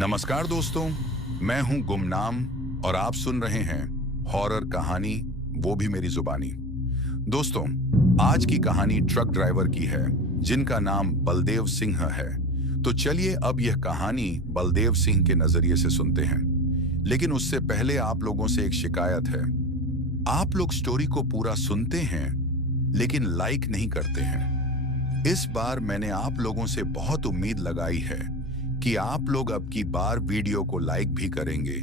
नमस्कार दोस्तों, मैं हूं गुमनाम और आप सुन रहे हैं हॉरर कहानी, वो भी मेरी जुबानी। दोस्तों, आज की कहानी ट्रक ड्राइवर की है जिनका नाम बलदेव सिंह है। तो चलिए अब यह कहानी बलदेव सिंह के नजरिए से सुनते हैं। लेकिन उससे पहले आप लोगों से एक शिकायत है। आप लोग स्टोरी को पूरा सुनते हैं लेकिन लाइक नहीं करते हैं। इस बार मैंने आप लोगों से बहुत उम्मीद लगाई है कि आप लोग अब की बार वीडियो को लाइक भी करेंगे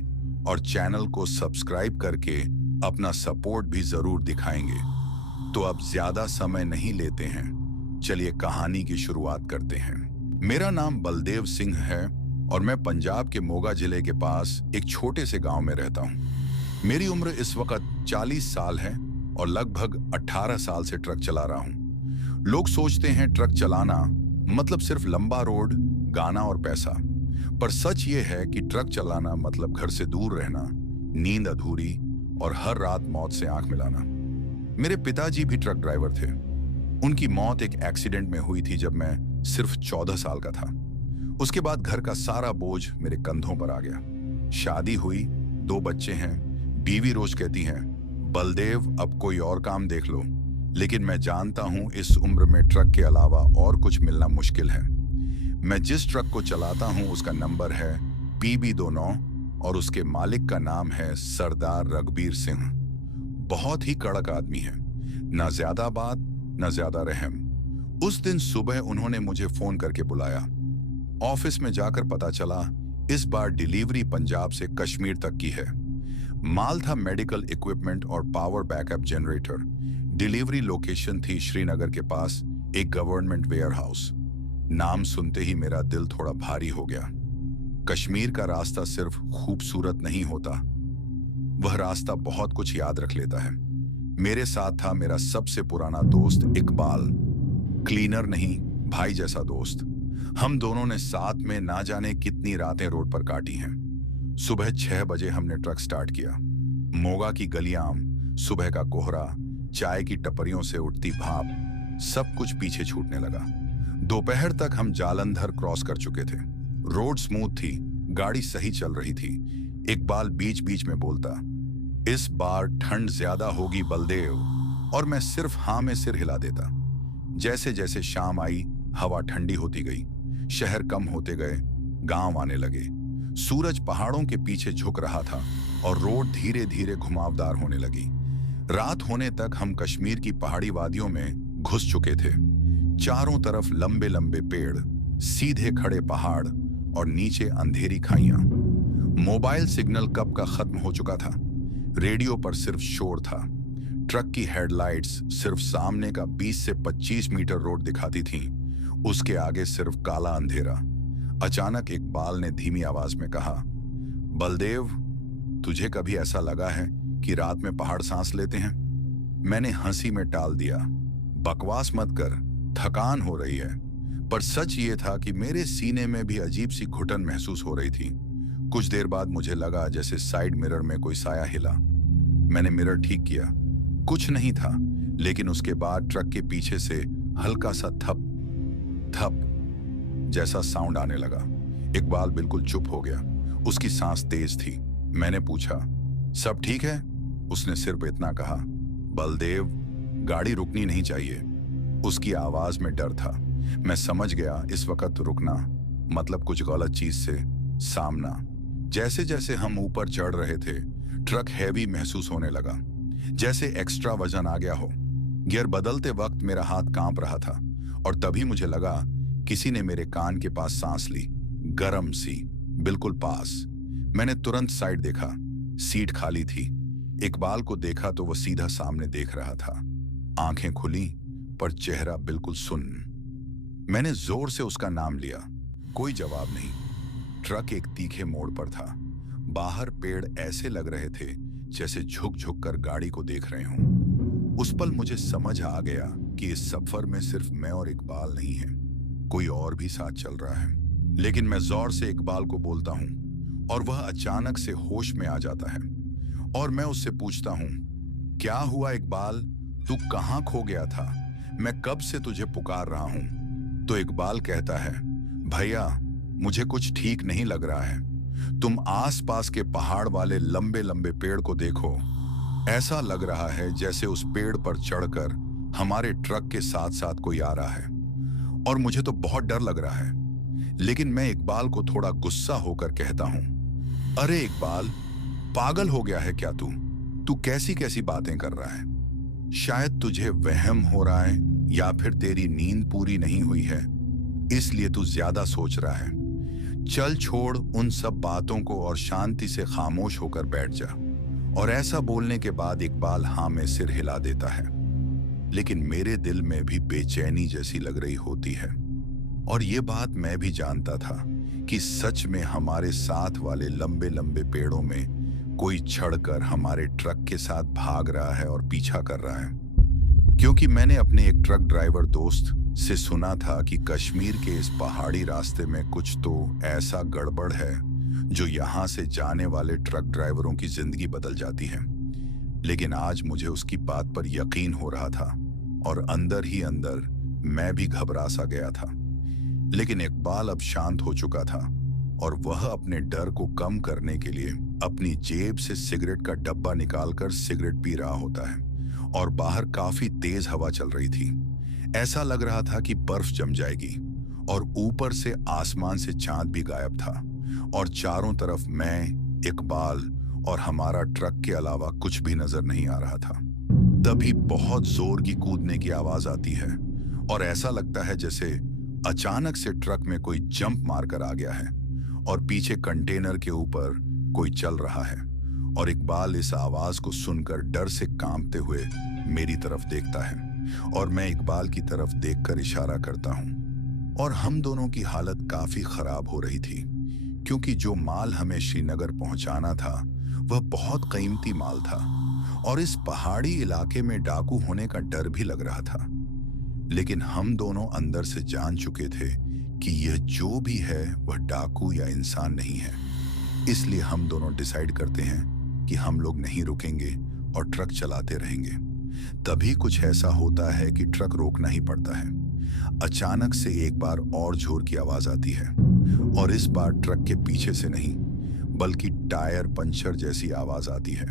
और चैनल को सब्सक्राइब करके अपना सपोर्ट भी जरूर दिखाएंगे। तो अब ज्यादा समय नहीं लेते हैं, चलिए कहानी की शुरुआत करते हैं। मेरा नाम बलदेव सिंह है और मैं पंजाब के मोगा जिले के पास एक छोटे से गांव में रहता हूं। मेरी उम्र इस वक्त 40 साल है और लगभग 18 साल से ट्रक चला रहा हूं। लोग सोचते हैं ट्रक चलाना मतलब सिर्फ लंबा रोड, गाना और पैसा। पर सच ये है कि ट्रक चलाना मतलब घर से दूर रहना, नींद अधूरी और हर रात मौत से आंख मिलाना। मेरे पिताजी भी ट्रक ड्राइवर थे। उनकी मौत एक एक्सीडेंट में हुई थी जब मैं सिर्फ 14 साल का था। उसके बाद घर का सारा बोझ मेरे कंधों पर आ गया। शादी हुई, 2 बच्चे हैं। बीवी रोज कहती है, बलदेव अब कोई और काम देख लो। लेकिन मैं जानता हूं इस उम्र में ट्रक के अलावा और कुछ मिलना मुश्किल है। मैं जिस ट्रक को चलाता हूं उसका नंबर है PB29 और उसके मालिक का नाम है सरदार रघबीर सिंह। बहुत ही कड़क आदमी है, ना ज्यादा बात ना ज्यादा रहम। उस दिन सुबह उन्होंने मुझे फोन करके बुलाया। ऑफिस में जाकर पता चला इस बार डिलीवरी पंजाब से कश्मीर तक की है। माल था मेडिकल इक्विपमेंट और power backup generator. Delivery location थी श्रीनगर के पास एक गवर्नमेंट वेयर हाउस। नाम सुनते ही मेरा दिल थोड़ा भारी हो गया। कश्मीर का रास्ता सिर्फ खूबसूरत नहीं होता, वह रास्ता बहुत कुछ याद रख लेता है। मेरे साथ था मेरा सबसे पुराना दोस्त इकबाल, क्लीनर नहीं भाई जैसा दोस्त। हम दोनों ने साथ में ना जाने कितनी रातें रोड पर काटी हैं। सुबह 6 बजे हमने ट्रक स्टार्ट किया। मोगा की गलियां, सुबह का कोहरा, चाय की टपरियों से उठती भाप, सब कुछ पीछे छूटने लगा। दोपहर तक हम जालंधर क्रॉस कर चुके थे। रोड स्मूथ थी, गाड़ी सही चल रही थी। इकबाल बीच बीच में बोलता, इस बार ठंड ज्यादा होगी बलदेव, और मैं सिर्फ हाँ में सिर हिला देता। जैसे जैसे शाम आई, हवा ठंडी होती गई, शहर कम होते गए, गांव आने लगे। सूरज पहाड़ों के पीछे झुक रहा था और रोड धीरे धीरे घुमावदार होने लगी। रात होने तक हम कश्मीर की पहाड़ी वादियों में घुस चुके थे। चारों तरफ लंबे लंबे पेड़, सीधे खड़े पहाड़ और नीचे अंधेरी खाइयां। मोबाइल सिग्नल कब का खत्म हो चुका था। रेडियो पर सिर्फ शोर था। ट्रक की हेडलाइट्स सिर्फ सामने का 20 से 25 मीटर रोड दिखाती थीं। उसके आगे सिर्फ काला अंधेरा। अचानक इकबाल ने धीमी आवाज में कहा, बलदेव, तुझे कभी ऐसा लगा है कि रात में पहाड़ सांस लेते हैं? मैंने हंसी में टाल दिया, बकवास मत कर, थकान हो रही है। पर सच ये था कि मेरे सीने में भी अजीब सी घुटन महसूस हो रही थी। कुछ देर बाद मुझे लगा जैसे साइड मिरर में कोई साया हिला। मैंने मिरर ठीक किया, कुछ नहीं था। लेकिन उसके बाद ट्रक के पीछे से हल्का सा थप थप जैसा साउंड आने लगा। इकबाल बिल्कुल चुप हो गया, उसकी सांस तेज थी। मैंने पूछा, सब ठीक है? उसने सिर्फ इतना कहा, बलदेव, गाड़ी रुकनी नहीं चाहिए। उसकी आवाज में डर था। मैं समझ गया इस वक्त रुकना मतलब कुछ गलत चीज से सामना। जैसे जैसे हम ऊपर चढ़ रहे थे, ट्रक हैवी महसूस होने लगा, जैसे एक्स्ट्रा वजन आ गया हो। गियर बदलते वक्त मेरा हाथ कांप रहा था और तभी मुझे लगा किसी ने मेरे कान के पास सांस ली, गरम सी, बिल्कुल पास। मैंने तुरंत साइड देखा, सीट खाली थी। इकबाल को देखा तो वो सीधा सामने देख रहा था। आंखें खुली पर चेहरा बिल्कुल सुन्न। मैंने जोर से उसका नाम लिया, कोई जवाब नहीं। ट्रक एक तीखे मोड़ पर था। बाहर पेड़ ऐसे लग रहे थे जैसे झुक झुक कर गाड़ी को देख रहे हों। उस पल मुझे समझ आ गया कि इस सफर में सिर्फ मैं और इकबाल नहीं है, कोई और भी साथ चल रहा है। लेकिन मैं जोर से इकबाल को बोलता हूं और वह अचानक से होश में आ जाता है। और मैं उससे पूछता हूं, क्या हुआ इकबाल, तू कहां खो गया था? मैं कब से तुझे पुकार रहा हूं। तो इकबाल कहता है, भैया, मुझे कुछ ठीक नहीं लग रहा है। तुम आसपास के पहाड़ वाले लंबे लंबे पेड़ को देखो। ऐसा लग रहा है जैसे उस पेड़ पर चढ़कर हमारे ट्रक के साथ साथ कोई आ रहा है। और मुझे तो बहुत डर लग रहा है। लेकिन मैं इकबाल को थोड़ा गुस्सा होकर कहता हूं, अरे इकबाल, पागल हो गया है क्या तू? तू कैसी कैसी बातें कर रहा है? शायद तुझे वहम हो रहा है या फिर तेरी नींद पूरी नहीं हुई है, इसलिए तू ज्यादा सोच रहा है। चल छोड़ उन सब बातों को और शांति से खामोश होकर बैठ जा। और ऐसा बोलने के बाद इकबाल हाँ में सिर हिला देता है। लेकिन मेरे दिल में भी बेचैनी जैसी लग रही होती है। और ये बात मैं भी जानता था कि सच में हमारे साथ वाले लंबे लंबे पेड़ों में कोई चढ़कर हमारे ट्रक के साथ भाग रहा है और पीछा कर रहा है। क्योंकि मैंने अपने एक ट्रक ड्राइवर दोस्त से सुना था कि कश्मीर के इस पहाड़ी रास्ते में कुछ तो ऐसा गड़बड़ है जो यहाँ से जाने वाले ट्रक ड्राइवरों की जिंदगी बदल जाती है। लेकिन आज मुझे उसकी बात पर यकीन हो रहा था और अंदर ही अंदर मैं भी घबरा सा गया था। लेकिन इकबाल अब शांत हो चुका था और वह अपने डर को कम करने के लिए अपनी जेब से सिगरेट का डब्बा निकालकर सिगरेट पी रहा होता है। और बाहर काफी तेज हवा चल रही थी। ऐसा लग रहा था कि बर्फ जम जाएगी। और ऊपर से आसमान से चांद भी गायब था और चारों तरफ मैं, इकबाल और हमारा ट्रक के अलावा कुछ भी नजर नहीं आ रहा था। तभी बहुत जोर की कूदने की आवाज आती है और ऐसा लगता है जैसे अचानक से ट्रक में कोई जंप मारकर आ गया है और पीछे कंटेनर के ऊपर कोई चल रहा है। और इकबाल इस आवाज को सुनकर डर से कांपते हुए मेरी तरफ देखता है और मैं इकबाल की तरफ देखकर इशारा करता हूं। और हम दोनों की हालत काफी खराब हो रही थी क्योंकि जो माल हमें श्रीनगर पहुंचाना था वह बहुत कीमती माल था और इस पहाड़ी इलाके में डाकू होने का डर भी लग रहा था। लेकिन हम दोनों अंदर से जान चुके थे कि यह जो भी है वह डाकू या इंसान नहीं है। इसलिए हम दोनों डिसाइड करते हैं कि हम लोग नहीं रुकेंगे और ट्रक चलाते रहेंगे। तभी कुछ ऐसा होता है कि ट्रक रोकना ही पड़ता है। अचानक से एक बार और जोर की आवाज आती है और इस बार ट्रक के पीछे से नहीं बल्कि टायर पंचर जैसी आवाज आती है,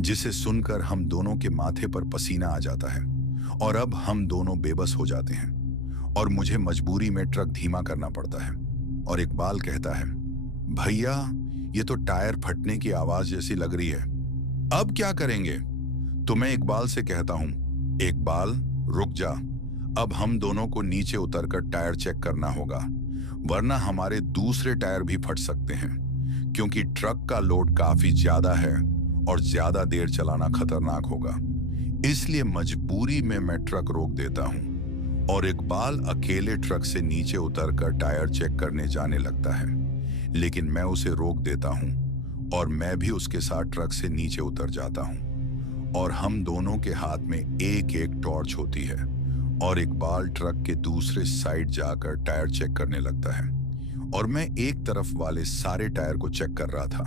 जिसे सुनकर हम दोनों के माथे पर पसीना आ जाता है और अब हम दोनों बेबस हो जाते हैं और मुझे मजबूरी में ट्रक धीमा करना पड़ता है। और इकबाल कहता है, भैया ये तो टायर फटने की आवाज जैसी लग रही है, अब क्या करेंगे? तो मैं इकबाल से कहता हूं, इकबाल रुक जा, अब हम दोनों को नीचे उतरकर टायर चेक करना होगा, वरना हमारे दूसरे टायर भी फट सकते हैं क्योंकि ट्रक का लोड काफी ज्यादा है और ज्यादा देर चलाना खतरनाक होगा। इसलिए मजबूरी में मैं ट्रक रोक देता हूं और इकबाल अकेले ट्रक से नीचे उतरकर टायर चेक करने जाने लगता है। लेकिन मैं उसे रोक देता हूं और मैं भी उसके साथ ट्रक से नीचे उतर जाता हूं और हम दोनों के हाथ में एक एक टॉर्च होती है और इकबाल ट्रक के दूसरे साइड जाकर टायर चेक करने लगता है और मैं एक तरफ वाले सारे टायर को चेक कर रहा था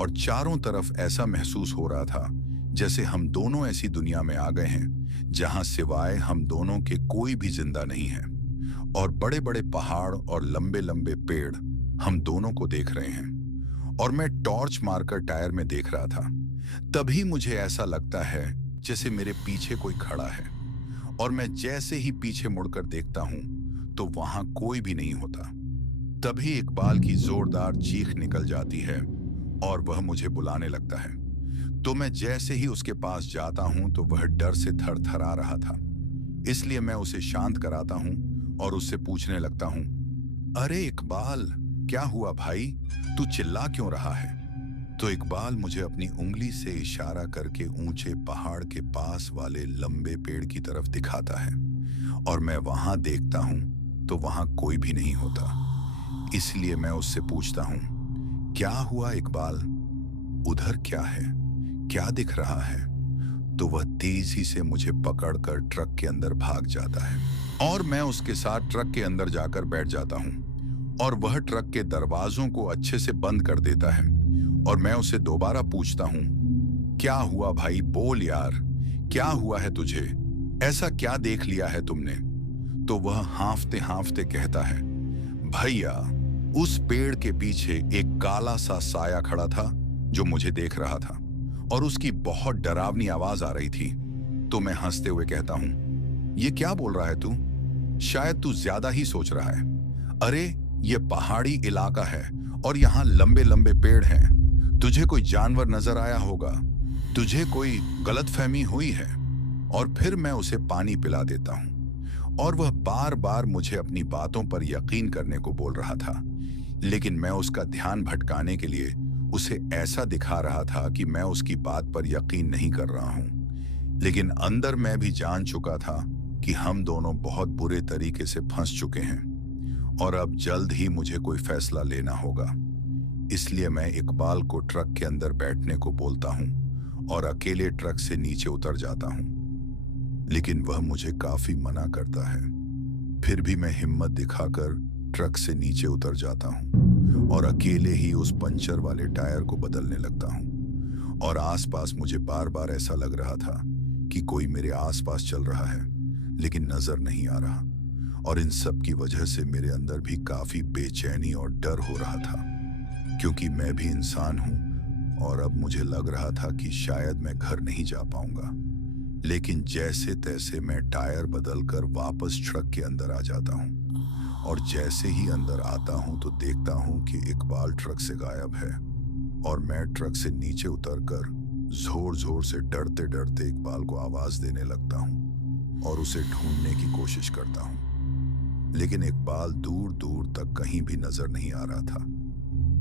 और चारों तरफ ऐसा महसूस हो रहा था जैसे हम दोनों ऐसी दुनिया में आ गए हैं जहां सिवाय हम दोनों के कोई भी जिंदा नहीं है और बड़े बड़े पहाड़ और लंबे लंबे पेड़ हम दोनों को देख रहे हैं। और मैं टॉर्च मारकर टायर में देख रहा था। तभी मुझे ऐसा लगता है जैसे मेरे पीछे कोई खड़ा है और मैं जैसे ही पीछे मुड़कर देखता हूं तो वहां कोई भी नहीं होता। तभी इकबाल की जोरदार चीख निकल जाती है और वह मुझे बुलाने लगता है। तो मैं जैसे ही उसके पास जाता हूं तो वह डर से थरथरा रहा था। इसलिए मैं उसे शांत कराता हूं और उससे पूछने लगता हूं, अरे इकबाल, क्या हुआ भाई, तू चिल्ला क्यों रहा है? तो इकबाल मुझे अपनी उंगली से इशारा करके ऊंचे पहाड़ के पास वाले लंबे पेड़ की तरफ दिखाता है और मैं वहां देखता हूं तो वहां कोई भी नहीं होता। इसलिए मैं उससे पूछता हूं, क्या हुआ इकबाल, उधर क्या है, क्या दिख रहा है? तो वह तेजी से मुझे पकड़कर ट्रक के अंदर भाग जाता है और मैं उसके साथ ट्रक के अंदर जाकर बैठ जाता हूं और वह ट्रक के दरवाजों को अच्छे से बंद कर देता है और मैं उसे दोबारा पूछता हूं, क्या हुआ भाई, बोल यार, क्या हुआ है तुझे, ऐसा क्या देख लिया है तुमने? तो वह हांफते हांफते कहता है, भैया उस पेड़ के पीछे एक काला सा साया खड़ा था जो मुझे देख रहा था और उसकी बहुत डरावनी आवाज आ रही थी। तो मैं हंसते हुए कहता हूं, ये क्या बोल रहा है तू? शायद तू ज्यादा ही सोच रहा है। अरे ये पहाड़ी इलाका है और यहाँ लंबे लंबे पेड़ हैं। तुझे कोई जानवर नजर आया होगा, तुझे कोई गलतफहमी हुई है। और फिर मैं उसे पानी पिला देता हूँ और वह बार बार मुझे अपनी बातों पर यकीन करने को बोल रहा था, लेकिन मैं उसका ध्यान भटकाने के लिए उसे ऐसा दिखा रहा था कि मैं उसकी बात पर यकीन नहीं कर रहा हूँ। लेकिन अंदर मैं भी जान चुका था कि हम दोनों बहुत बुरे तरीके से फंस चुके हैं और अब जल्द ही मुझे कोई फैसला लेना होगा। इसलिए मैं इकबाल को ट्रक के अंदर बैठने को बोलता हूँ और अकेले ट्रक से नीचे उतर जाता हूँ, लेकिन वह मुझे काफी मना करता है। फिर भी मैं हिम्मत दिखाकर ट्रक से नीचे उतर जाता हूँ और अकेले ही उस पंचर वाले टायर को बदलने लगता हूँ। और आसपास मुझे बार बार ऐसा लग रहा था कि कोई मेरे आसपास चल रहा है, लेकिन नजर नहीं आ रहा। और इन सब की वजह से मेरे अंदर भी काफी बेचैनी और डर हो रहा था, क्योंकि मैं भी इंसान हूं और अब मुझे लग रहा था कि शायद मैं घर नहीं जा पाऊंगा। लेकिन जैसे तैसे मैं टायर बदलकर वापस ट्रक के अंदर आ जाता हूं और जैसे ही अंदर आता हूं तो देखता हूं कि इकबाल ट्रक से गायब है। और मैं ट्रक से नीचे उतरकर जोर जोर से डरते डरते इकबाल को आवाज देने लगता हूं और उसे ढूंढने की कोशिश करता हूं, लेकिन इकबाल दूर दूर तक कहीं भी नजर नहीं आ रहा था।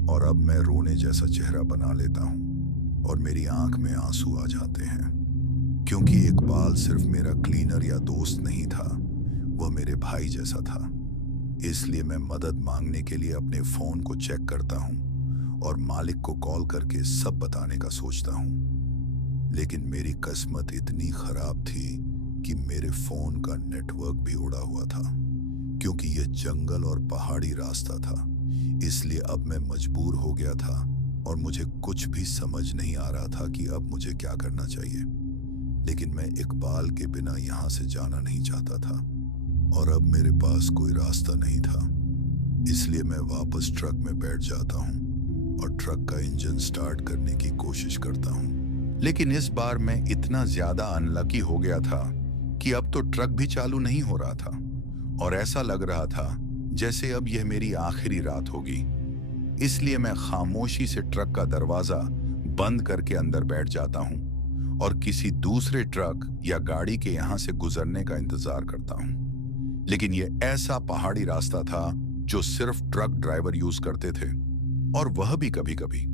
और अब मैं रोने जैसा चेहरा बना लेता हूं और मेरी आंख में आंसू आ जाते हैं, क्योंकि इकबाल सिर्फ मेरा क्लीनर या दोस्त नहीं था, वह मेरे भाई जैसा था। इसलिए मैं मदद मांगने के लिए अपने फोन को चेक करता हूं और मालिक को कॉल करके सब बताने का सोचता हूं। लेकिन मेरी किस्मत इतनी खराब थी कि मेरे फोन का नेटवर्क भी उड़ा हुआ था, क्योंकि यह जंगल और पहाड़ी रास्ता था। इसलिए अब मैं मजबूर हो गया था और मुझे कुछ भी समझ नहीं आ रहा था कि अब मुझे क्या करना चाहिए। लेकिन मैं इकबाल के बिना यहाँ से जाना नहीं चाहता था और अब मेरे पास कोई रास्ता नहीं था। इसलिए मैं वापस ट्रक में बैठ जाता हूँ और ट्रक का इंजन स्टार्ट करने की कोशिश करता हूँ। लेकिन इस बार मैं इतना ज्यादा अनलकी हो गया था कि अब तो ट्रक भी चालू नहीं हो रहा था और ऐसा लग रहा था जैसे अब यह मेरी आखिरी रात होगी। इसलिए मैं खामोशी से ट्रक का दरवाजा बंद करके अंदर बैठ जाता हूं और किसी दूसरे ट्रक या गाड़ी के यहां से गुजरने का इंतजार करता हूं। लेकिन यह ऐसा पहाड़ी रास्ता था जो सिर्फ ट्रक ड्राइवर यूज करते थे, और वह भी कभी कभी।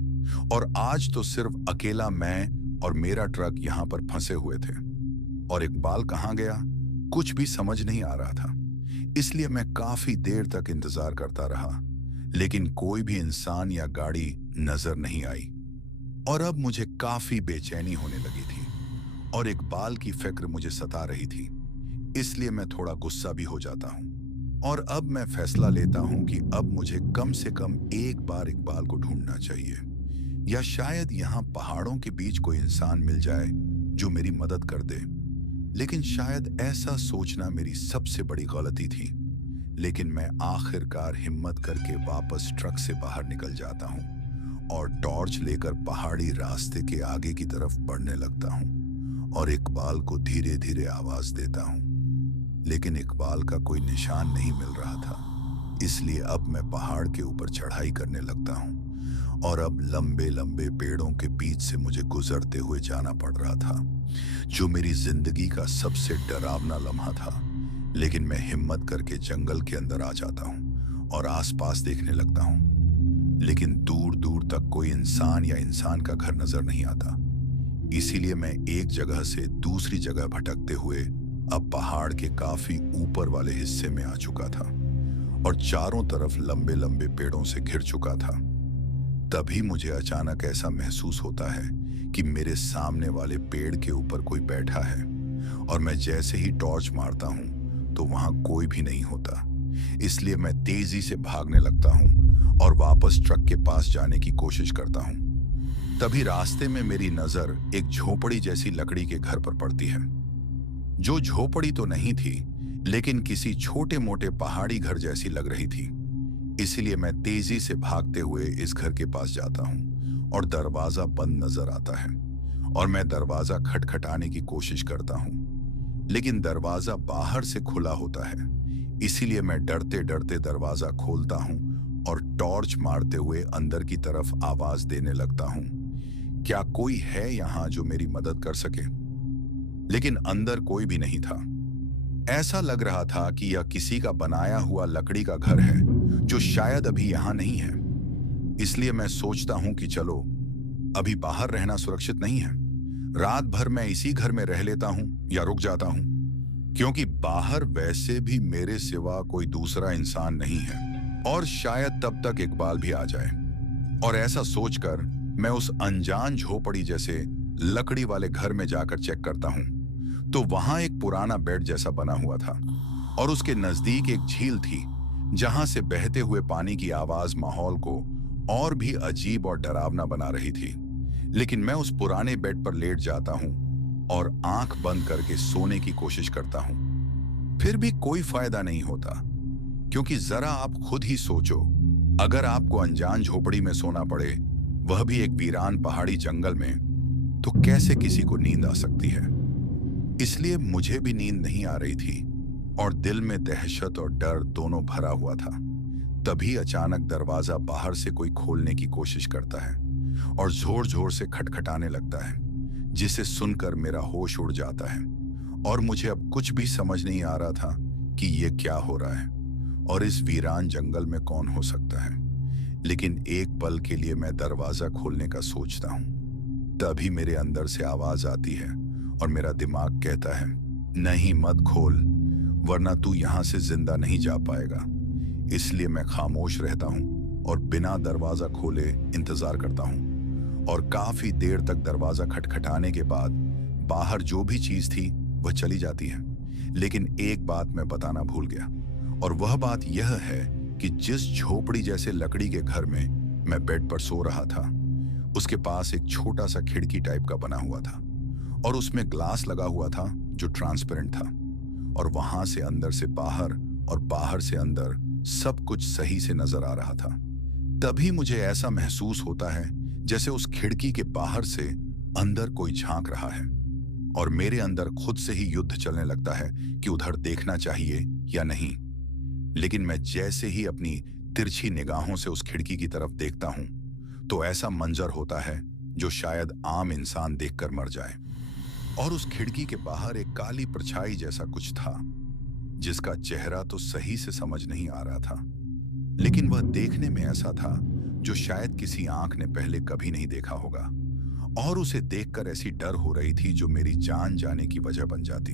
और आज तो सिर्फ अकेला मैं और मेरा ट्रक यहां पर फंसे हुए थे। और इकबाल कहां गया, कुछ भी समझ नहीं आ रहा था। इसलिए मैं काफी देर तक इंतजार करता रहा, लेकिन कोई भी इंसान या गाड़ी नजर नहीं आई। और अब मुझे काफी बेचैनी होने लगी थी और इकबाल की फिक्र मुझे सता रही थी। इसलिए मैं थोड़ा गुस्सा भी हो जाता हूँ और अब मैं फैसला लेता हूँ कि अब मुझे कम से कम एक बार इकबाल को ढूंढना चाहिए, या शायद यहाँ पहाड़ों के बीच कोई इंसान मिल जाए जो मेरी मदद कर दे। लेकिन शायद ऐसा सोचना मेरी सबसे बड़ी गलती थी। लेकिन मैं आखिरकार हिम्मत करके वापस ट्रक से बाहर निकल जाता हूँ और टॉर्च लेकर पहाड़ी रास्ते के आगे की तरफ बढ़ने लगता हूँ और इकबाल को धीरे धीरे आवाज देता हूँ। लेकिन इकबाल का कोई निशान नहीं मिल रहा था। इसलिए अब मैं पहाड़ के ऊपर चढ़ाई करने लगता हूँ और अब लंबे लंबे पेड़ों के बीच से मुझे गुजरते हुए जाना पड़ रहा था, जो मेरी जिंदगी का सबसे डरावना लम्हा था। लेकिन मैं हिम्मत करके जंगल के अंदर आ जाता हूँ और आसपास देखने लगता हूँ, लेकिन दूर दूर तक कोई इंसान या इंसान का घर नजर नहीं आता। इसीलिए मैं एक जगह से दूसरी जगह भटकते हुए अब पहाड़ के काफी ऊपर वाले हिस्से में आ चुका था और चारों तरफ लंबे लंबे पेड़ों से घिर चुका था। तभी मुझे अचानक ऐसा महसूस होता है कि मेरे सामने वाले पेड़ के ऊपर कोई बैठा है, और मैं जैसे ही टॉर्च मारता हूं तो वहां कोई भी नहीं होता। इसलिए मैं तेजी से भागने लगता हूं और वापस ट्रक के पास जाने की कोशिश करता हूं। तभी रास्ते में मेरी नजर एक झोपड़ी जैसी लकड़ी के घर पर पड़ती है, जो झोपड़ी तो नहीं थी, लेकिन किसी छोटे मोटे पहाड़ी घर जैसी लग रही थी। इसलिए मैं तेजी से भागते हुए इस घर के पास जाता हूँ और दरवाजा बंद नजर आता है और मैं दरवाजा खटखटाने की कोशिश करता हूँ, लेकिन दरवाजा बाहर से खुला होता है। इसीलिए मैं डरते डरते दरवाजा खोलता हूँ और टॉर्च मारते हुए अंदर की तरफ आवाज देने लगता हूँ, क्या कोई है यहाँ जो मेरी मदद कर सके? लेकिन अंदर कोई भी नहीं था। ऐसा लग रहा था कि यह किसी का बनाया हुआ लकड़ी का घर है जो शायद अभी यहाँ नहीं है। इसलिए मैं सोचता हूँ कि चलो, अभी बाहर रहना सुरक्षित नहीं है। रात भर मैं इसी घर में रह लेता हूँ या रुक जाता हूँ, क्योंकि बाहर वैसे भी मेरे सिवा कोई दूसरा इंसान नहीं है और शायद तब तक इकबाल भी आ जाए। और ऐसा सोचकर मैं उस अनजान झोपड़ी जैसे लकड़ी वाले घर में जाकर चेक करता हूँ, तो वहां एक पुराना बेड जैसा बना हुआ था और उसके नजदीक एक झील थी जहां से बहते हुए पानी की आवाज माहौल को और भी अजीब और डरावना बना रही थी। लेकिन मैं उस पुराने बेड पर लेट जाता हूं और आंख बंद करके सोने की कोशिश करता हूं। फिर भी कोई फायदा नहीं होता, क्योंकि जरा आप खुद ही सोचो, अगर आपको अनजान झोपड़ी में सोना पड़े, वह भी एक वीरान पहाड़ी जंगल में, तो कैसे किसी को नींद आ सकती है? इसलिए मुझे भी नींद नहीं आ रही थी और दिल में दहशत और डर दोनों भरा हुआ था। तभी अचानक दरवाजा बाहर से कोई खोलने की कोशिश करता है और जोर जोर से खटखटाने लगता है, जिसे सुनकर मेरा होश उड़ जाता है और मुझे अब कुछ भी समझ नहीं आ रहा था कि ये क्या हो रहा है और इस वीरान जंगल में कौन हो सकता है। लेकिन एक पल के लिए मैं दरवाजा खोलने का सोचता हूँ, तभी मेरे अंदर से आवाज आती है और मेरा दिमाग कहता है, नहीं मत खोल, वरना तू यहां से जिंदा नहीं जा पाएगा। इसलिए मैं खामोश रहता हूं और बिना दरवाजा खोले इंतजार करता हूं और काफी देर तक दरवाजा खटखटाने के बाद बाहर जो भी चीज थी वह चली जाती है। लेकिन एक बात मैं बताना भूल गया, और वह बात यह है कि जिस झोपड़ी जैसे लकड़ी के घर में मैं बेड पर सो रहा था, उसके पास एक छोटा सा खिड़की टाइप का बना हुआ था और उसमें ग्लास लगा हुआ था जो ट्रांसपेरेंट था, और वहां से अंदर से बाहर और बाहर से अंदर सब कुछ सही से नजर आ रहा था। तभी मुझे ऐसा महसूस होता है जैसे उस खिड़की के बाहर से अंदर कोई झांक रहा है और मेरे अंदर खुद से ही युद्ध चलने लगता है कि उधर देखना चाहिए या नहीं। लेकिन मैं जैसे ही अपनी तिरछी निगाहों से उस खिड़की की तरफ देखता हूं, तो ऐसा मंजर होता है जो शायद आम इंसान देखकर मर जाए। और उस खिड़की के बाहर एक काली परछाई जैसा कुछ था, जिसका चेहरा तो सही से समझ नहीं आ रहा था, लेकिन वह देखने में ऐसा था जो शायद किसी आंख ने पहले कभी नहीं देखा होगा, और उसे देखकर ऐसी डर हो रही थी जो मेरी जान जाने की वजह बन जाती।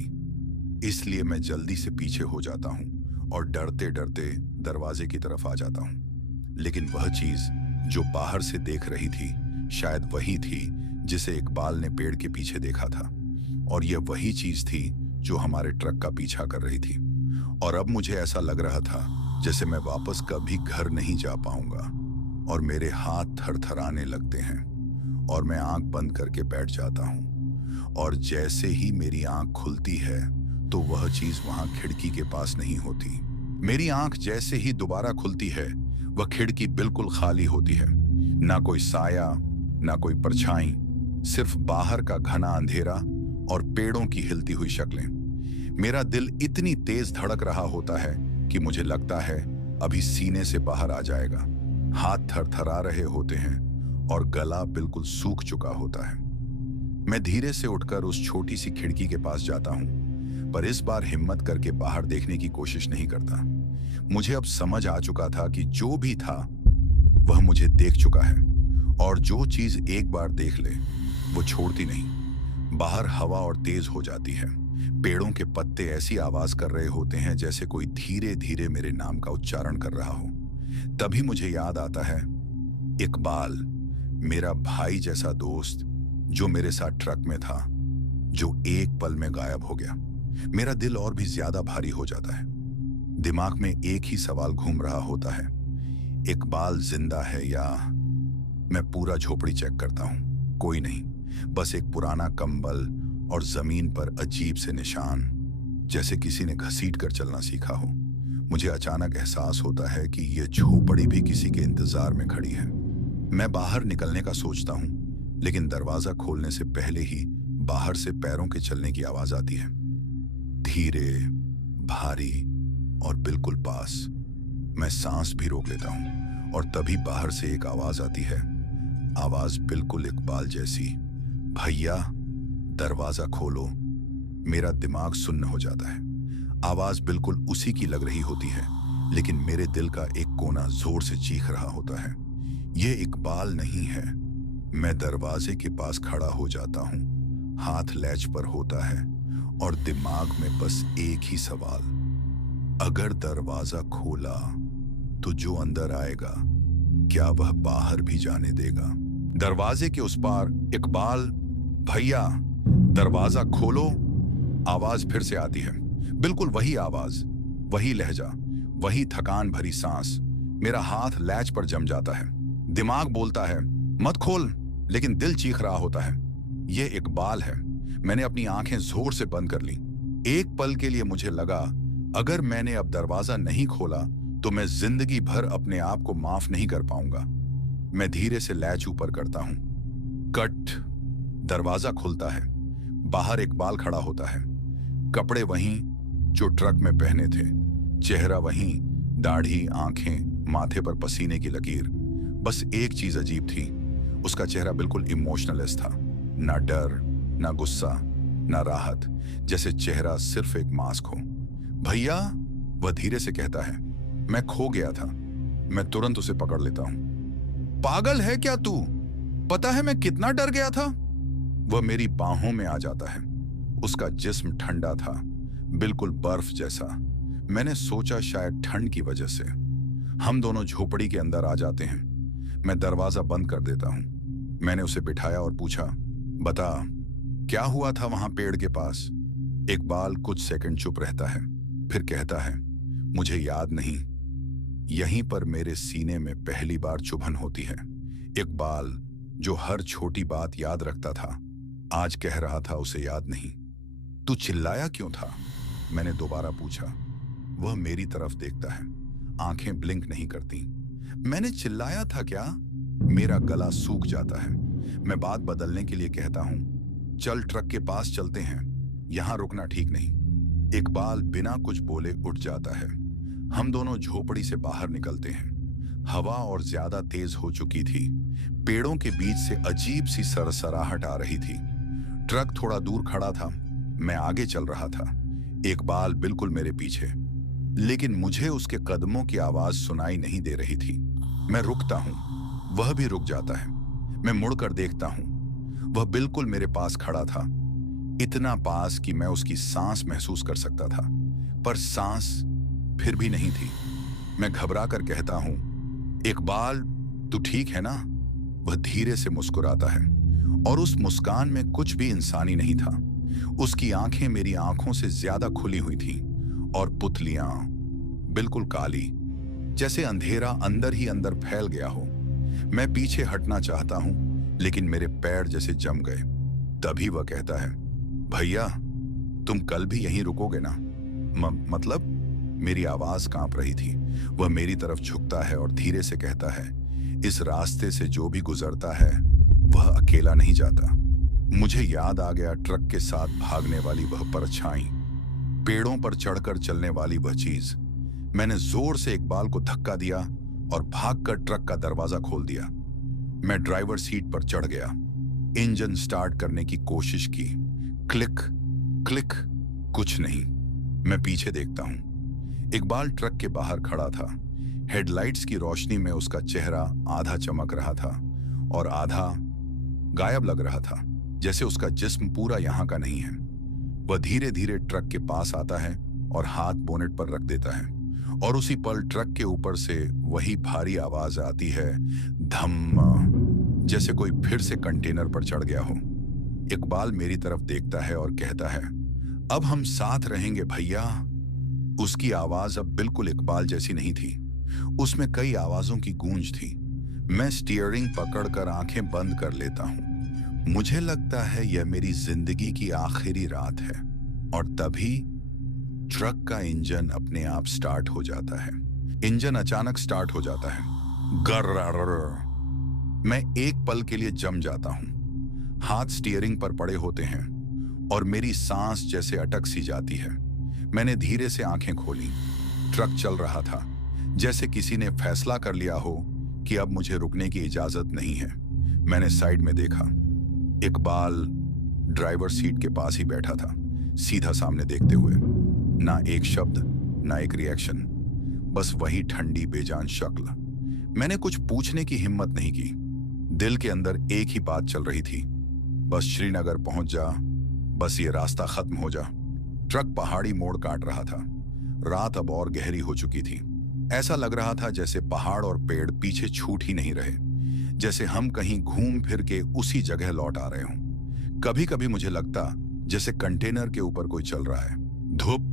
इसलिए मैं जल्दी से पीछे हो जाता हूं और डरते डरते दरवाजे की तरफ आ जाता हूं। लेकिन वह चीज जो बाहर से देख रही थी शायद वही थी जिसे इकबाल ने पेड़ के पीछे देखा था, और यह वही चीज थी जो हमारे ट्रक का पीछा कर रही थी। और अब मुझे ऐसा लग रहा था जैसे मैं वापस कभी घर नहीं जा पाऊंगा, और मेरे हाथ थरथराने लगते हैं और मैं आंख बंद करके बैठ जाता हूं। और जैसे ही मेरी आंख खुलती है तो वह चीज वहां खिड़की के पास नहीं होती। मेरी आंख जैसे ही दोबारा खुलती है, वह खिड़की बिल्कुल खाली होती है। ना कोई साया, ना कोई परछाई, सिर्फ बाहर का घना अंधेरा और पेड़ों की हिलती हुई शक्लें। मेरा दिल इतनी तेज धड़क रहा होता है कि मुझे लगता है अभी सीने से बाहर आ जाएगा। हाथ थरथरा रहे होते हैं और गला बिल्कुल सूख चुका होता है। मैं धीरे से उठकर उस छोटी सी खिड़की के पास जाता हूं, पर इस बार हिम्मत करके बाहर देखने की कोशिश नहीं करता। मुझे अब समझ आ चुका था कि जो भी था वह मुझे देख चुका है, और जो चीज एक बार देख ले वो छोड़ती नहीं। बाहर हवा और तेज हो जाती है, पेड़ों के पत्ते ऐसी आवाज कर रहे होते हैं जैसे कोई धीरे धीरे मेरे नाम का उच्चारण कर रहा हो। तभी मुझे याद आता है इकबाल, मेरा भाई जैसा दोस्त जो मेरे साथ ट्रक में था, जो एक पल में गायब हो गया। मेरा दिल और भी ज्यादा भारी हो जाता है। दिमाग में एक ही सवाल घूम रहा होता है, इकबाल जिंदा है या? मैं पूरा झोपड़ी चेक करता हूं, कोई नहीं, बस एक पुराना कंबल और जमीन पर अजीब से निशान, जैसे किसी ने घसीट कर चलना सीखा हो। मुझे अचानक एहसास होता है कि यह झोपड़ी भी किसी के इंतजार में खड़ी है। मैं बाहर निकलने का सोचता हूँ, लेकिन दरवाजा खोलने से पहले ही बाहर से पैरों के चलने की आवाज आती है, धीरे, भारी और बिल्कुल पास। मैं सांस भी रोक लेता हूँ और तभी बाहर से एक आवाज आती है, आवाज बिल्कुल इकबाल जैसी, भैया दरवाजा खोलो। मेरा दिमाग सुन्न हो जाता है। आवाज बिल्कुल उसी की लग रही होती है, लेकिन मेरे दिल का एक कोना जोर से चीख रहा होता है, ये इकबाल नहीं है। मैं दरवाजे के पास खड़ा हो जाता हूँ, हाथ लैच पर होता है और दिमाग में बस एक ही सवाल, अगर दरवाजा खोला तो जो अंदर आएगा क्या वह बाहर भी जाने देगा? दरवाजे के उस पार इकबाल, भैया दरवाजा खोलो। आवाज फिर से आती है, बिल्कुल वही आवाज, वही लहजा, वही थकान भरी सांस। मेरा हाथ लैच पर जम जाता है। दिमाग बोलता है मत खोल, लेकिन दिल चीख रहा होता है, यह इकबाल है। मैंने अपनी आंखें जोर से बंद कर ली। एक पल के लिए मुझे लगा, अगर मैंने अब दरवाजा नहीं खोला तो मैं जिंदगी भर अपने आप को माफ नहीं कर पाऊंगा। मैं धीरे से लैच ऊपर करता हूं। कट। दरवाजा खुलता है। बाहर इकबाल खड़ा होता है, कपड़े वहीं जो ट्रक में पहने थे, चेहरा वहीं, दाढ़ी, आंखें, माथे पर पसीने की लकीर। बस एक चीज अजीब थी, उसका चेहरा बिल्कुल इमोशनलेस था, ना डर, ना गुस्सा, ना राहत, जैसे चेहरा सिर्फ एक मास्क हो। भैया, वह धीरे से कहता है। मैं खो गया था। मैं तुरंत उसे पकड़ लेता हूं। पागल है क्या तू? पता है मैं कितना डर गया था? वह मेरी बाहों में आ जाता है। उसका जिस्म ठंडा था, बिल्कुल बर्फ जैसा। मैंने सोचा शायद ठंड की वजह से। हम दोनों झोपड़ी के अंदर आ जाते हैं। मैं दरवाजा बंद कर देता हूं। मैंने उसे बिठाया और पूछा, बता क्या हुआ था वहां पेड़ के पास? इकबाल कुछ सेकंड चुप रहता है, फिर कहता है, मुझे याद नहीं। यहीं पर मेरे सीने में पहली बार चुभन होती है। इकबाल, जो हर छोटी बात याद रखता था, आज कह रहा था उसे याद नहीं। तू चिल्लाया क्यों था? मैंने दोबारा पूछा। वह मेरी तरफ देखता है, आंखें ब्लिंक नहीं करती। मैंने चिल्लाया था क्या? मेरा गला सूख जाता है। मैं बात बदलने के लिए कहता हूं, चल ट्रक के पास चलते हैं, यहां रुकना ठीक नहीं। इकबाल बिना कुछ बोले उठ जाता है। हम दोनों झोपड़ी से बाहर निकलते हैं। हवा और ज्यादा तेज हो चुकी थी। पेड़ों के बीच से अजीब सी सरसराहट आ रही थी। ट्रक थोड़ा दूर खड़ा था। मैं आगे चल रहा था, इकबाल बिल्कुल मेरे पीछे, लेकिन मुझे उसके कदमों की आवाज सुनाई नहीं दे रही थी। मैं रुकता हूं, वह भी रुक जाता है। मैं मुड़कर देखता हूं, वह बिल्कुल मेरे पास खड़ा था, इतना पास कि मैं उसकी सांस महसूस कर सकता था, पर सांस फिर भी नहीं थी। मैं घबरा कर कहता हूं, इकबाल तू ठीक है ना? वह धीरे से मुस्कुराता है और उस मुस्कान में कुछ भी इंसानी नहीं था। उसकी आंखें मेरी आंखों से ज्यादा खुली हुई थीं और पुतलियां बिल्कुल काली, जैसे अंधेरा अंदर ही अंदर फैल गया हो। मैं पीछे हटना चाहता हूं, लेकिन मेरे पैर जैसे जम गए। तभी वह कहता है, भैया तुम कल भी यहीं रुकोगे ना? मतलब? मेरी आवाज कांप रही थी। वह मेरी तरफ झुकता है और धीरे से कहता है, इस रास्ते से जो भी गुजरता है वह अकेला नहीं जाता। मुझे याद आ गया ट्रक के साथ भागने वाली वह परछाई, पेड़ों पर चढ़कर चलने वाली वह चीज। मैंने जोर से इकबाल को धक्का दिया और भागकर ट्रक का दरवाजा खोल दिया। मैं ड्राइवर सीट पर चढ़ गया, इंजन स्टार्ट करने की कोशिश की। क्लिक क्लिक, कुछ नहीं। मैं पीछे देखता हूं, इकबाल ट्रक के बाहर खड़ा था। हेडलाइट्स की रोशनी में उसका चेहरा आधा चमक रहा था और आधा गायब लग रहा था, जैसे उसका जिस्म पूरा यहां का नहीं है। वह धीरे धीरे ट्रक के पास आता है और हाथ बोनेट पर रख देता है, और उसी पल ट्रक के ऊपर से वही भारी आवाज आती है, धम्म, जैसे कोई फिर से कंटेनर पर चढ़ गया हो। इकबाल मेरी तरफ देखता है और कहता है, अब हम साथ रहेंगे भैया। उसकी आवाज अब बिल्कुल इकबाल जैसी नहीं थी, उसमें कई आवाजों की गूंज थी। मैं स्टीयरिंग पकड़कर आंखें बंद कर लेता हूं। मुझे लगता है यह मेरी जिंदगी की आखिरी रात है। और तभी ट्रक का इंजन अपने आप स्टार्ट हो जाता है। इंजन अचानक स्टार्ट हो जाता है। गर्र। मैं एक पल के लिए जम जाता हूं। हाथ स्टीयरिंग पर पड़े होते हैं और मेरी सांस जैसे अटक सी जाती है। मैंने धीरे से आंखें खोली। ट्रक चल रहा था, जैसे किसी ने फैसला कर लिया हो कि अब मुझे रुकने की इजाजत नहीं है। मैंने साइड में देखा। इकबाल ड्राइवर सीट के पास ही बैठा था, सीधा सामने देखते हुए। ना एक शब्द, ना एक रिएक्शन, बस वही ठंडी बेजान शक्ल। मैंने कुछ पूछने की हिम्मत नहीं की। दिल के अंदर एक ही बात चल रही थी, बस श्रीनगर पहुंच जा, बस ये रास्ता खत्म हो जा। ट्रक पहाड़ी मोड़ काट रहा था। रात अब और गहरी हो चुकी थी। ऐसा लग रहा था जैसे पहाड़ और पेड़ पीछे छूट ही नहीं रहे, जैसे हम कहीं घूम फिर के उसी जगह लौट आ रहे हों। कभी कभी मुझे लगता जैसे कंटेनर के ऊपर कोई चल रहा है, धूप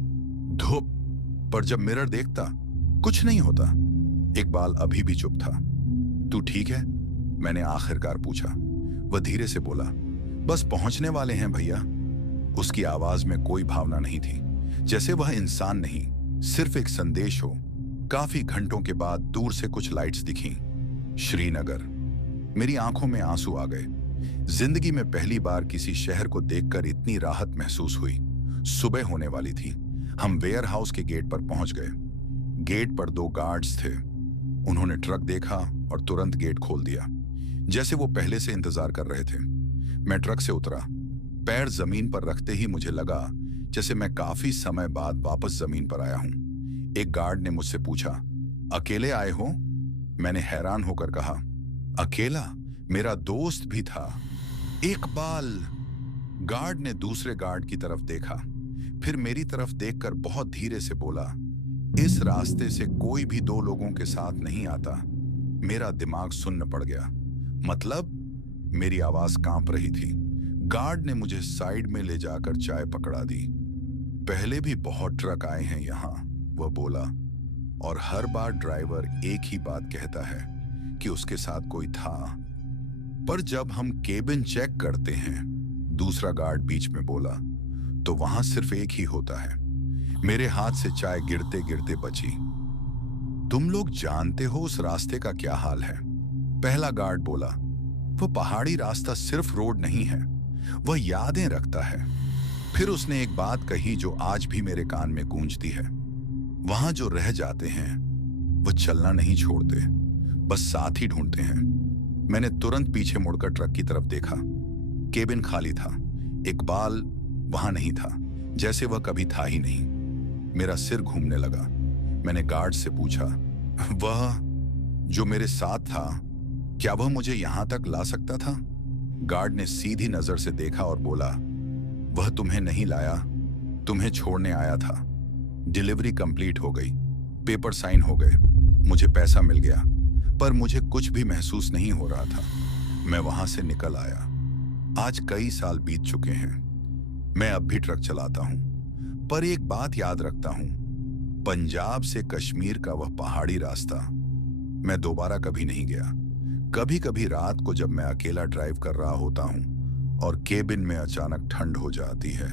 धूप, पर जब मिरर देखता कुछ नहीं होता। इकबाल अभी भी चुप था। तू ठीक है? मैंने आखिरकार पूछा। वह धीरे से बोला, बस पहुंचने वाले हैं भैया। उसकी आवाज में कोई भावना नहीं थी, जैसे वह इंसान नहीं, सिर्फ एक संदेश हो। काफी घंटों के बाद दूर से कुछ लाइट्स दिखीं। श्रीनगर। मेरी आंखों में आंसू आ गए। जिंदगी में पहली बार किसी शहर को देखकर इतनी राहत महसूस हुई। सुबह होने वाली थी। हम वेयर हाउस के गेट पर पहुंच गए। गेट पर 2 गार्ड्स थे। उन्होंने ट्रक देखा और तुरंत गेट खोल दिया, जैसे वो पहले से इंतजार कर रहे थे। मैं ट्रक से उतरा। पैर जमीन पर रखते ही मुझे लगा जैसे मैं काफी समय बाद वापस जमीन पर आया हूं। एक गार्ड ने मुझसे पूछा, अकेले आए हो? मैंने हैरान होकर कहा, अकेला? मेरा दोस्त भी था, इकबाल। गार्ड ने दूसरे गार्ड की तरफ देखा, फिर मेरी तरफ देखकर बहुत धीरे से बोला, इस रास्ते से कोई भी 2 लोगों के साथ नहीं आता। मेरा दिमाग सुन्न पड़ गया। मतलब? मेरी आवाज कांप रही थी। गार्ड ने मुझे साइड में ले जाकर चाय पकड़ा दी। पहले भी बहुत ट्रक आए हैं यहां, वह बोला, और हर बार ड्राइवर एक ही बात कहता है कि उसके साथ कोई था। पर जब हम केबिन चेक करते हैं, दूसरा गार्ड बीच में बोला, तो वहां सिर्फ एक ही होता है। मेरे हाथ से चाय गिरते गिरते बची। तुम लोग जानते हो उस रास्ते का क्या हाल है? पहला गार्ड बोला, वो पहाड़ी रास्ता सिर्फ रोड नहीं है, वह यादें रखता है। फिर उसने एक बात कही जो आज भी मेरे कान में गूंजती है। वहां जो रह जाते हैं वो चलना नहीं छोड़ते, बस साथ ही ढूंढते हैं। मैंने तुरंत पीछे मुड़कर ट्रक की तरफ देखा। केबिन खाली था। इकबाल वहां नहीं था, जैसे वह कभी था ही नहीं। मेरा सिर घूमने लगा। मैंने गार्ड से पूछा, वह जो मेरे साथ था, क्या वह मुझे यहां तक ला सकता था? गार्ड ने सीधी नजर से देखा और बोला, वह तुम्हें नहीं लाया, तुम्हें छोड़ने आया था। डिलीवरी कंप्लीट हो गई, पेपर साइन हो गए, मुझे पैसा मिल गया, पर मुझे कुछ भी महसूस नहीं हो रहा था। मैं वहां से निकल आया। आज कई साल बीत चुके हैं। मैं अब भी ट्रक चलाता हूं, पर एक बात याद रखता हूं, पंजाब से कश्मीर का वह पहाड़ी रास्ता मैं दोबारा कभी नहीं गया। कभी कभी रात को जब मैं अकेला ड्राइव कर रहा होता हूं और केबिन में अचानक ठंड हो जाती है,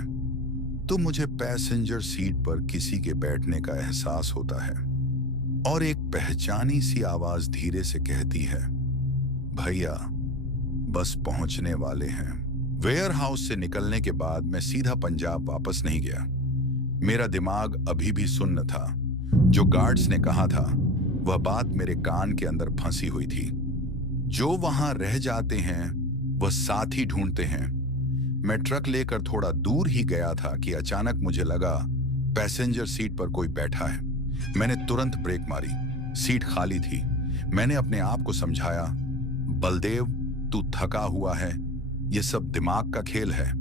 तो मुझे पैसेंजर सीट पर किसी के बैठने का एहसास होता है और एक पहचानी सी आवाज धीरे से कहती है, भैया बस पहुंचने वाले हैं। वेयर हाउस से निकलने के बाद मैं सीधा पंजाब वापस नहीं गया। मेरा दिमाग अभी भी सुन्न था। जो गार्ड्स ने कहा था वह बात मेरे कान के अंदर फंसी हुई थी। जो वहां रह जाते हैं वह साथी ढूंढते हैं। मैं ट्रक लेकर थोड़ा दूर ही गया था कि अचानक मुझे लगा पैसेंजर सीट पर कोई बैठा है। मैंने तुरंत ब्रेक मारी। सीट खाली थी। मैंने अपने आप को समझाया, बलदेव तू थका हुआ है, यह सब दिमाग का खेल है।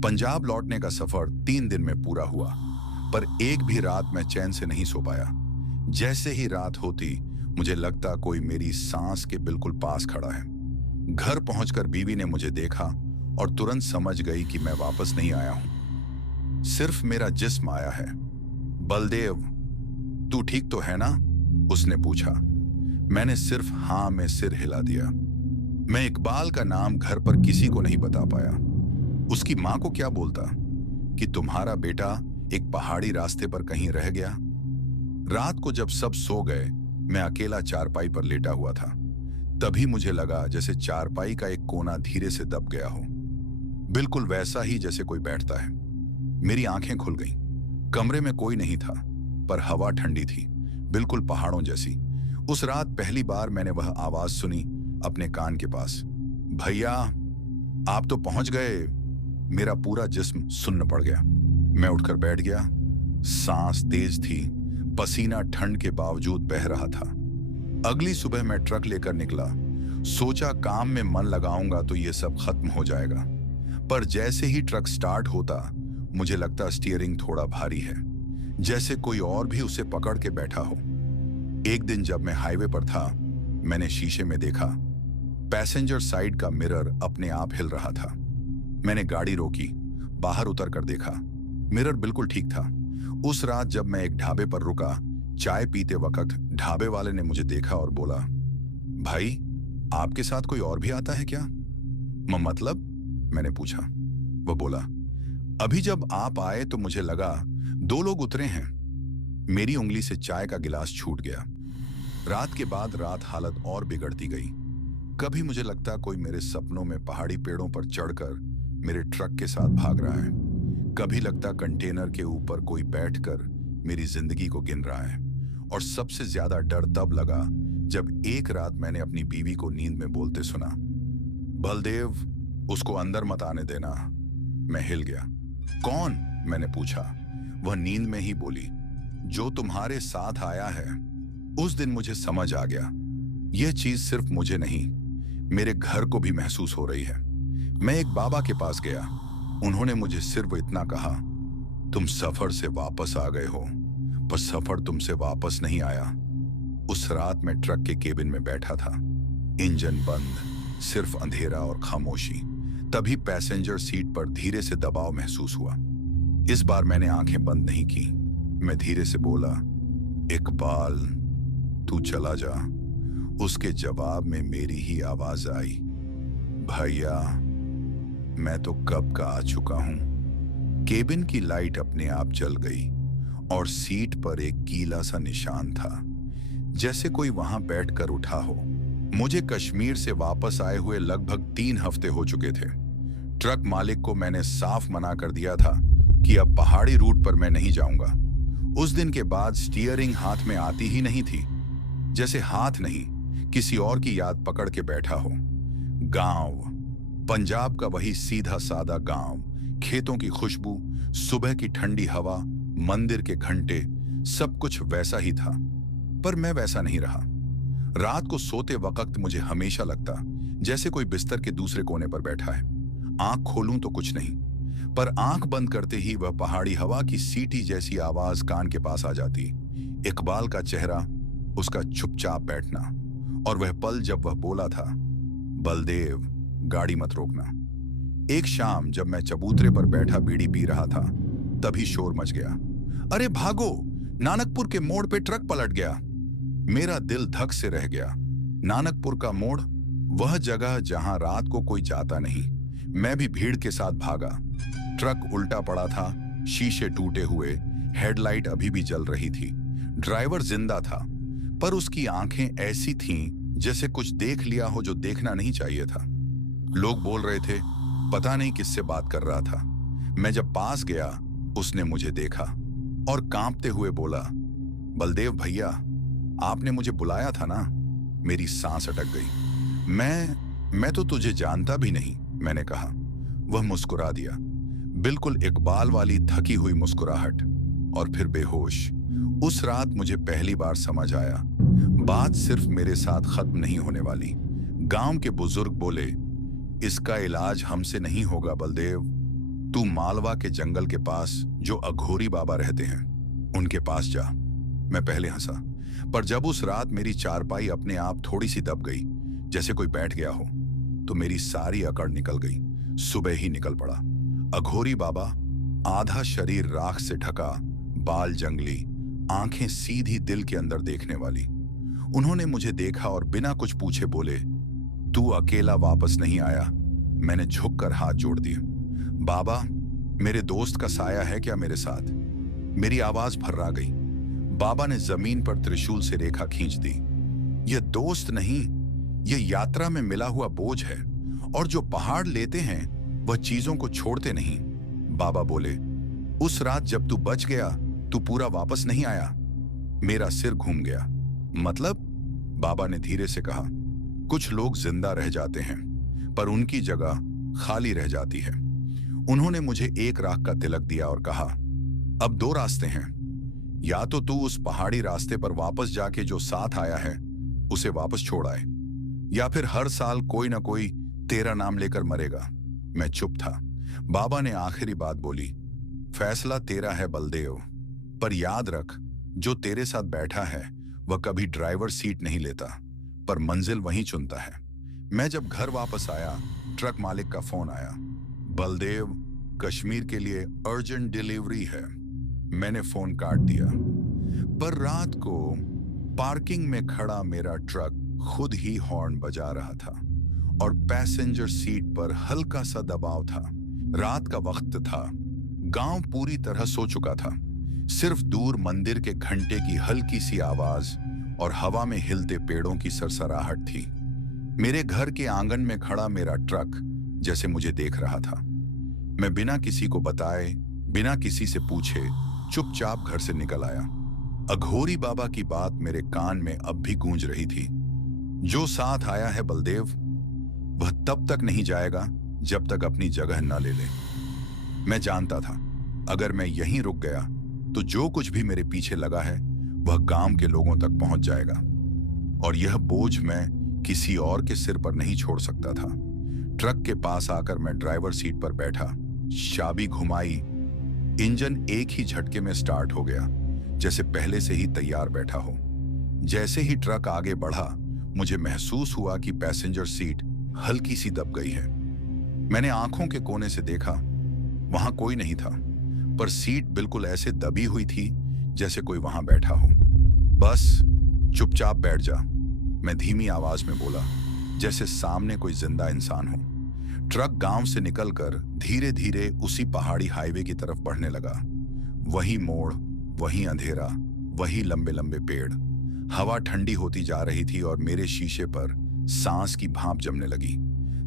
पंजाब लौटने का सफर 3 दिन में पूरा हुआ, पर एक भी रात मैं चैन से नहीं सो पाया। जैसे ही रात होती मुझे लगता कोई मेरी सांस के बिल्कुल पास खड़ा है। घर पहुंचकर बीवी ने मुझे देखा और तुरंत समझ गई कि मैं वापस नहीं आया हूं, सिर्फ मेरा जिस्म आया है। बलदेव तू ठीक तो है ना? उसने पूछा। मैंने सिर्फ हाँ में सिर हिला दिया। मैं इकबाल का नाम घर पर किसी को नहीं बता पाया। उसकी मां को क्या बोलता कि तुम्हारा बेटा एक पहाड़ी रास्ते पर कहीं रह गया। रात को जब सब सो गए, मैं अकेला चारपाई पर लेटा हुआ था। तभी मुझे लगा जैसे चारपाई का एक कोना धीरे से दब गया हो, बिल्कुल वैसा ही जैसे कोई बैठता है। मेरी आंखें खुल गईं। कमरे में कोई नहीं था, पर हवा ठंडी थी, बिल्कुल पहाड़ों जैसी। उस रात पहली बार मैंने वह आवाज सुनी अपने कान के पास, भैया आप तो पहुंच गए। मेरा पूरा जिस्म सुन्न पड़ गया। मैं उठकर बैठ गया। सांस तेज थी, पसीना ठंड के बावजूद बह रहा था। अगली सुबह मैं ट्रक लेकर निकला। सोचा काम में मन लगाऊंगा तो ये सब खत्म हो जाएगा। पर जैसे ही ट्रक स्टार्ट होता, मुझे लगता स्टीयरिंग थोड़ा भारी है, जैसे कोई और भी उसे पकड़ के बैठा हो। एक दिन जब मैं हाईवे पर था, मैंने शीशे में देखा पैसेंजर साइड का मिरर अपने आप हिल रहा था। मैंने गाड़ी रोकी, बाहर उतर कर देखा, मिरर बिल्कुल ठीक था। उस रात जब मैं एक ढाबे पर रुका, चाय पीते वक्त ढाबे वाले ने मुझे देखा और बोला, भाई आपके साथ कोई और भी आता है क्या? मतलब? मैंने पूछा। वह बोला, अभी जब आप आए तो मुझे लगा 2 लोग उतरे हैं। मेरी उंगली से चाय का गिलास छूट गया। रात के बाद रात हालत और बिगड़ती गई। कभी मुझे लगता कोई मेरे सपनों में पहाड़ी पेड़ों पर चढ़कर मेरे ट्रक के साथ भाग रहा है। कभी लगता कंटेनर के ऊपर कोई बैठकर मेरी जिंदगी को गिन रहा है। और सबसे ज्यादा डर तब लगा जब एक रात मैंने अपनी बीवी को नींद में बोलते सुना, बलदेव उसको अंदर मत आने देना। मैं हिल गया। कौन? मैंने पूछा। वह नींद में ही बोली, जो तुम्हारे साथ आया है। उस दिन मुझे समझ आ गया, यह चीज सिर्फ मुझे नहीं, मेरे घर को भी महसूस हो रही है। मैं एक बाबा के पास गया। उन्होंने मुझे सिर्फ इतना कहा, तुम सफर से वापस आ गए हो, पर सफर तुमसे वापस नहीं आया। उस रात मैं ट्रक के केबिन में बैठा था, इंजन बंद, सिर्फ अंधेरा और खामोशी। तभी पैसेंजर सीट पर धीरे से दबाव महसूस हुआ। इस बार मैंने आंखें बंद नहीं की। मैं धीरे से बोला, इकबाल तू चला जा। उसके जवाब में मेरी ही आवाज आई, भैया मैं तो कब का आ चुका हूं। केबिन की लाइट अपने आप जल गई और सीट पर एक गीला सा निशान था, जैसे कोई वहां बैठकर उठा हो। मुझे कश्मीर से वापस आए हुए लगभग 3 हफ्ते हो चुके थे। ट्रक मालिक को मैंने साफ मना कर दिया था कि अब पहाड़ी रूट पर मैं नहीं जाऊंगा। उस दिन के बाद स्टीयरिंग हाथ में आती ही नहीं थी, जैसे हाथ नहीं किसी और की याद पकड़ के बैठा हो। गांव, पंजाब का वही सीधा सादा गांव, खेतों की खुशबू, सुबह की ठंडी हवा, मंदिर के घंटे, सब कुछ वैसा ही था। पर मैं वैसा नहीं रहा। रात को सोते वक्त मुझे हमेशा लगता जैसे कोई बिस्तर के दूसरे कोने पर बैठा है। आंख खोलूं तो कुछ नहीं, पर आंख बंद करते ही वह पहाड़ी हवा की सीटी जैसी आवाज कान के पास आ जाती। इकबाल का चेहरा, उसका चुपचाप बैठना, और वह पल जब वह बोला था, बलदेव गाड़ी मत रोकना। एक शाम जब मैं चबूतरे पर बैठा बीड़ी पी रहा था, तभी शोर मच गया, अरे भागो, नानकपुर के मोड़ पे ट्रक पलट गया। मेरा दिल धक से रह गया। नानकपुर का मोड़, वह जगह जहां रात को कोई जाता नहीं। मैं भी भीड़ के साथ भागा। ट्रक उल्टा पड़ा था, शीशे टूटे हुए, हेडलाइट अभी भी जल रही थी। ड्राइवर जिंदा था, पर उसकी आंखें ऐसी थीं जैसे कुछ देख लिया हो जो देखना नहीं चाहिए था। लोग बोल रहे थे, पता नहीं किससे बात कर रहा था। मैं जब पास गया, उसने मुझे देखा और कांपते हुए बोला, बलदेव भैया आपने मुझे बुलाया था ना। मेरी सांस अटक गई। मैं तो तुझे जानता भी नहीं, मैंने कहा। वह मुस्कुरा दिया, बिल्कुल इकबाल वाली थकी हुई मुस्कुराहट, और फिर बेहोश। उस रात मुझे पहली बार समझ आया, बात सिर्फ मेरे साथ खत्म नहीं होने वाली। गांव के बुजुर्ग बोले, इसका इलाज हमसे नहीं होगा बलदेव, तू मालवा के जंगल के पास जो अघोरी बाबा रहते हैं उनके पास जा। मैं पहले हंसा, पर जब उस रात मेरी चारपाई अपने आप थोड़ी सी दब गई, जैसे कोई बैठ गया हो, तो मेरी सारी अकड़ निकल गई। सुबह ही निकल पड़ा। अघोरी बाबा, आधा शरीर राख से ढका, बाल जंगली, आंखें सीधी दिल के अंदर देखने वाली। उन्होंने मुझे देखा और बिना कुछ पूछे बोले, तू अकेला वापस नहीं आया। मैंने झुककर हाथ जोड़ दिए। बाबा, मेरे दोस्त का साया है क्या मेरे साथ? मेरी आवाज फर्रा गई। बाबा ने जमीन पर त्रिशूल से रेखा खींच दी। यह दोस्त नहीं, यह यात्रा में मिला हुआ बोझ है, और जो पहाड़ लेते हैं वह चीजों को छोड़ते नहीं। बाबा बोले, उस रात जब तू बच गया, तू पूरा वापस नहीं आया। मेरा सिर घूम गया। मतलब? बाबा ने धीरे से कहा, कुछ लोग जिंदा रह जाते हैं, पर उनकी जगह खाली रह जाती है। उन्होंने मुझे एक राख का तिलक दिया और कहा, अब दो रास्ते हैं, या तो तू उस पहाड़ी रास्ते पर वापस जाके जो साथ आया है उसे वापस छोड़ आए, या फिर हर साल कोई ना कोई तेरा नाम लेकर मरेगा। मैं चुप था। बाबा ने आखिरी बात बोली, फैसला तेरा है बलदेव, पर याद रख, जो तेरे साथ बैठा है वह कभी ड्राइवर सीट नहीं लेता, पर मंजिल वहीं चुनता है। मैं जब घर वापस आया, ट्रक मालिक का फोन आया, बलदेव, कश्मीर के लिए अर्जेंट डिलीवरी है। मैंने फोन काट दिया। पर रात को पार्किंग में खड़ा मेरा ट्रक खुद ही हॉर्न बजा रहा था, और पैसेंजर सीट पर हल्का सा दबाव था। रात का वक्त था, गांव पूरी तरह सो चुका था। सिर्फ दूर मंदिर के घंटे की हल्की सी आवाज और हवा में हिलते पेड़ों की सरसराहट थी। मेरे घर के आंगन में खड़ा मेरा ट्रक जैसे मुझे देख रहा था। मैं बिना किसी को बताए, बिना किसी से पूछे चुपचाप घर से निकल आया। अघोरी बाबा की बात मेरे कान में अब भी गूंज रही थी, जो साथ आया है बलदेव, वह तब तक नहीं जाएगा जब तक अपनी जगह न ले ले। मैं जानता था, अगर मैं यहीं रुक गया तो जो कुछ भी मेरे पीछे लगा है वह गांव के लोगों तक पहुंच जाएगा, और यह बोझ मैं किसी और के सिर पर नहीं छोड़ सकता था। ट्रक के पास आकर मैं ड्राइवर सीट पर बैठा, चाबी घुमाई, इंजन एक ही झटके में स्टार्ट हो गया, जैसे पहले से ही तैयार बैठा हो। जैसे ही ट्रक आगे बढ़ा, मुझे महसूस हुआ कि पैसेंजर सीट हल्की सी दब गई है। मैंने आंखों के कोने से देखा, वहां कोई नहीं था, पर सीट बिल्कुल ऐसे दबी हुई थी जैसे कोई वहां बैठा हो। बस चुपचाप बैठ जा, मैं धीमी आवाज में बोला, जैसे सामने कोई जिंदा इंसान हो। ट्रक गांव से निकलकर धीरे धीरे उसी पहाड़ी हाईवे की तरफ बढ़ने लगा। वही मोड़, वही अंधेरा, वही लंबे लंबे पेड़। हवा ठंडी होती जा रही थी और मेरे शीशे पर सांस की भाप जमने लगी।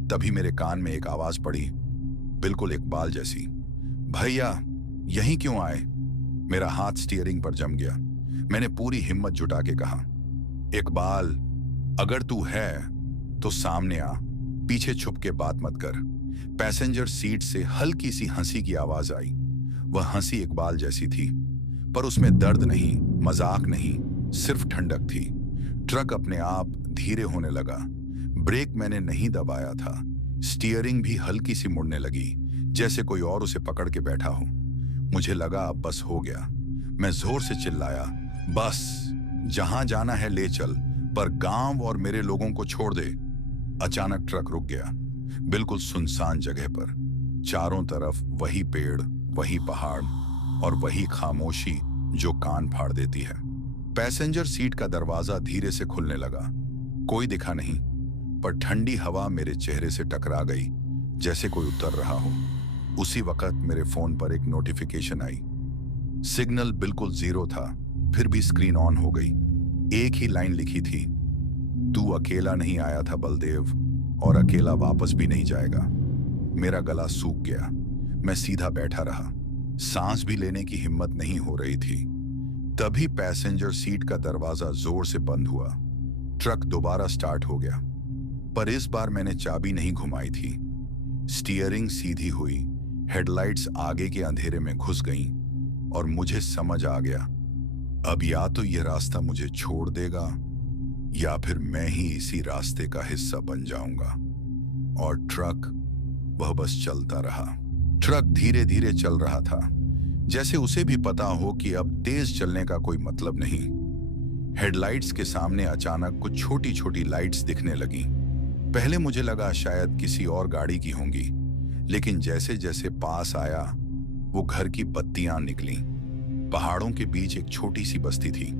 तभी मेरे कान में एक आवाज पड़ी, बिल्कुल इकबाल जैसी, भैया यहीं क्यों आए? मेरा हाथ स्टीयरिंग पर जम गया। मैंने पूरी हिम्मत जुटा के कहा, इकबाल, अगर तू है तो सामने आ, पीछे छुप के बात मत कर। पैसेंजर सीट से हल्की सी हंसी की आवाज आई। वह हंसी इकबाल जैसी थी, पर उसमें दर्द नहीं, मजाक नहीं, सिर्फ ठंडक थी। ट्रक अपने आप धीरे होने लगा। ब्रेक मैंने नहीं दबाया था। स्टीयरिंग भी हल्की सी मुड़ने लगी, जैसे कोई और उसे पकड़ के बैठा हो। मुझे लगा अब बस हो गया। मैं जोर से चिल्लाया, बस, जहां जाना है ले चल, पर गांव और मेरे लोगों को छोड़ दे। अचानक ट्रक रुक गया, बिल्कुल सुनसान जगह पर। चारों तरफ वही पेड़, वही पहाड़ और वही खामोशी जो कान फाड़ देती है। पैसेंजर सीट का दरवाजा धीरे से खुलने लगा। कोई दिखा नहीं, पर ठंडी हवा मेरे चेहरे से टकरा गई, जैसे कोई उतर रहा हो। उसी वक्त मेरे फोन पर एक नोटिफिकेशन आई। सिग्नल बिल्कुल जीरो था, फिर भी स्क्रीन ऑन हो गई। एक ही लाइन लिखी थी, तू अकेला नहीं आया था बलदेव, और अकेला वापस भी नहीं जाएगा। मेरा गला सूख गया। मैं सीधा बैठा रहा, सांस भी लेने की हिम्मत नहीं हो रही थी। तभी पैसेंजर सीट का दरवाजा जोर से बंद हुआ। ट्रक दोबारा स्टार्ट हो गया, पर इस बार मैंने चाबी नहीं घुमाई थी। स्टीयरिंग सीधी हुई, हेडलाइट्स आगे के अंधेरे में घुस गईं, और मुझे समझ आ गया, अब या तो यह रास्ता मुझे छोड़ देगा, या फिर मैं ही इसी रास्ते का हिस्सा बन जाऊंगा। और ट्रक, वह बस चलता रहा। ट्रक धीरे धीरे चल रहा था, जैसे उसे भी पता हो कि अब तेज चलने का कोई मतलब नहीं। हेडलाइट्स के सामने अचानक कुछ छोटी छोटी लाइट्स दिखने लगी। पहले मुझे लगा शायद किसी और गाड़ी की होंगी, लेकिन जैसे जैसे पास आया, वो घर की बत्तियां निकली। पहाड़ों के बीच एक छोटी सी बस्ती थी।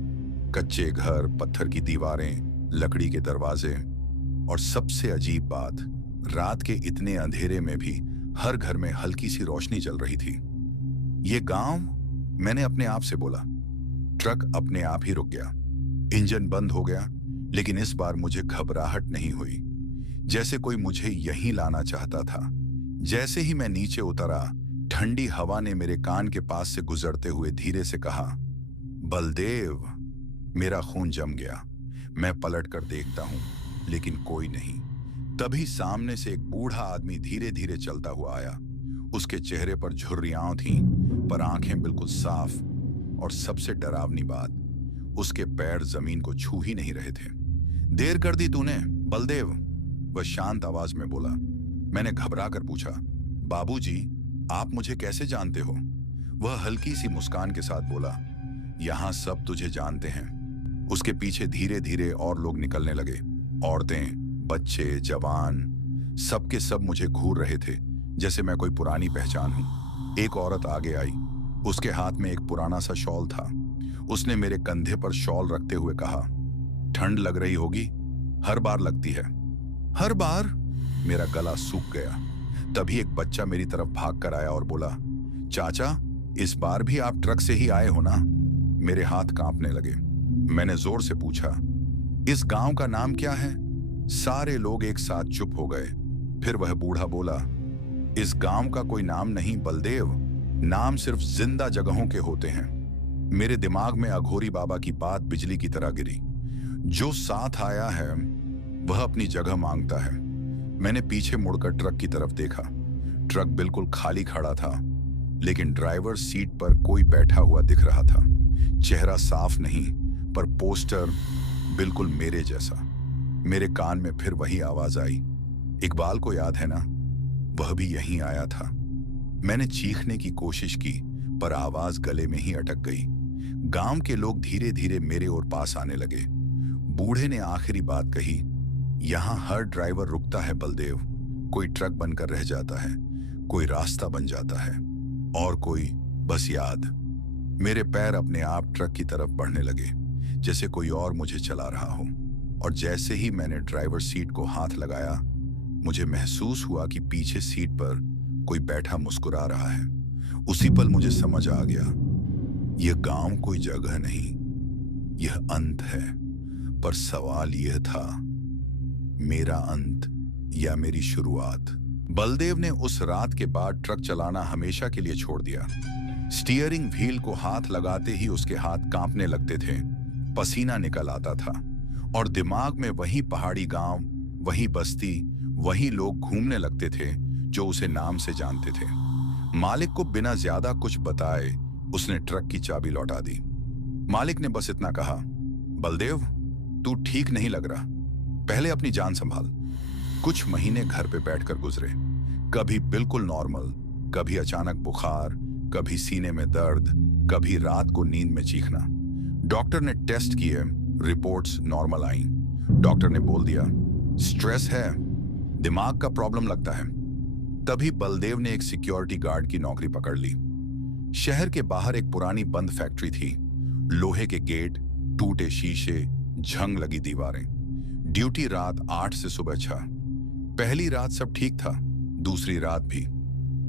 कच्चे घर, पत्थर की दीवारें, लकड़ी के दरवाजे, और सबसे अजीब बात, रात के इतने अंधेरे में भी हर घर में हल्की सी रोशनी जल रही थी। ये गांव मैंने अपने आप से बोला। ट्रक अपने आप ही रुक गया। इंजन बंद हो गया, लेकिन इस बार मुझे घबराहट नहीं हुई, जैसे कोई मुझे यहीं लाना चाहता था। जैसे ही मैं नीचे उतरा, ठंडी हवा ने मेरे कान के पास से गुजरते हुए धीरे से कहा, बलदेव। मेरा खून जम गया। मैं पलट कर देखता हूं, लेकिन कोई नहीं। तभी सामने से एक बूढ़ा आदमी धीरे धीरे चलता हुआ आया। उसके चेहरे पर झुर्रियां थीं, पर आंखें बिल्कुल साफ, और सबसे डरावनी बात, उसके पैर जमीन को छू ही नहीं रहे थे। देर कर दी तूने, बलदेव, वह शांत आवाज में बोला। मैंने घबरा कर पूछा, बाबूजी, आप मुझे कैसे जानते हो? वह हल्की सी मुस्कान के साथ बोला, यहां सब तुझे जानते हैं। उसके पीछे धीरे धीरे और लोग निकलने लगे। औरतें, बच्चे, जवान, सबके सब मुझे घूर रहे थे, जैसे मैं कोई पुरानी पहचान हूं। एक औरत आगे आई। उसके हाथ में एक पुराना सा शॉल था। उसने मेरे कंधे पर शॉल रखते हुए कहा, ठंड लग रही होगी, हर बार लगती है। हर बार? मेरा गला सूख गया। तभी एक बच्चा मेरी तरफ भाग कर आया और बोला, चाचा, इस बार भी आप ट्रक से ही आए हो ना? मेरे हाथ कांपने लगे। मैंने जोर से पूछा, इस गांव का नाम क्या है? सारे लोग एक साथ चुप हो गए। फिर वह बूढ़ा बोला, इस गांव का कोई नाम नहीं बलदेव, नाम सिर्फ जिंदा जगहों के होते हैं। मेरे दिमाग में अघोरी बाबा की बात बिजली की तरह गिरी। जो साथ आया है वह अपनी जगह मांगता है। मैंने पीछे मुड़कर ट्रक की तरफ देखा। ट्रक बिल्कुल खाली खड़ा था, लेकिन ड्राइवर सीट पर कोई बैठा हुआ दिख रहा था। चेहरा साफ नहीं, पर पोस्टर बिल्कुल मेरे जैसा। मेरे कान में फिर वही आवाज आई, इकबाल को याद है ना? वह भी यहीं आया था। मैंने चीखने की कोशिश की, पर आवाज गले में ही अटक गई। गांव के लोग धीरे धीरे मेरे ओर पास आने लगे। बूढ़े ने आखिरी बात कही, यहां हर ड्राइवर रुकता है बलदेव। कोई ट्रक बनकर रह जाता है, कोई रास्ता बन जाता है, और कोई बस याद। मेरे पैर अपने आप ट्रक की तरफ बढ़ने लगे, जैसे कोई और मुझे चला रहा हो। और जैसे ही मैंने ड्राइवर सीट को हाथ लगाया, मुझे महसूस हुआ कि पीछे सीट पर कोई बैठा मुस्कुरा रहा है। उसी पल मुझे समझ आ गया, यह गांव कोई जगह नहीं, यह अंत है। पर सवाल यह था, मेरा अंत या मेरी शुरुआत? बलदेव ने उस रात के बाद ट्रक चलाना हमेशा के लिए छोड़ दिया। स्टीयरिंग व्हील को हाथ लगाते ही उसके हाथ कांपने लगते थे, पसीना निकल आता था, और दिमाग में वही पहाड़ी गांव, वही बस्ती, वही लोग घूमने लगते थे जो उसे नाम से जानते थे। मालिक को बिना ज्यादा कुछ बताए उसने ट्रक की चाबी लौटा दी। मालिक ने बस इतना कहा, बलदेव, तू ठीक नहीं लग रहा, पहले अपनी जान संभाल। कुछ महीने घर पे बैठकर गुजरे, कभी बिल्कुल नॉर्मल, कभी अचानक बुखार, कभी सीने में दर्द, कभी रात को नींद में चीखना। डॉक्टर ने टेस्ट किए, रिपोर्ट्स नॉर्मल आई। डॉक्टर ने बोल दिया, स्ट्रेस है, दिमाग का प्रॉब्लम लगता है। तभी बलदेव ने एक सिक्योरिटी गार्ड की नौकरी पकड़ ली। शहर के बाहर एक पुरानी बंद फैक्ट्री थी। लोहे के गेट, टूटे शीशे, झंग लगी दीवारें। ड्यूटी रात 8 से सुबह 6। पहली रात सब ठीक था, दूसरी रात भी,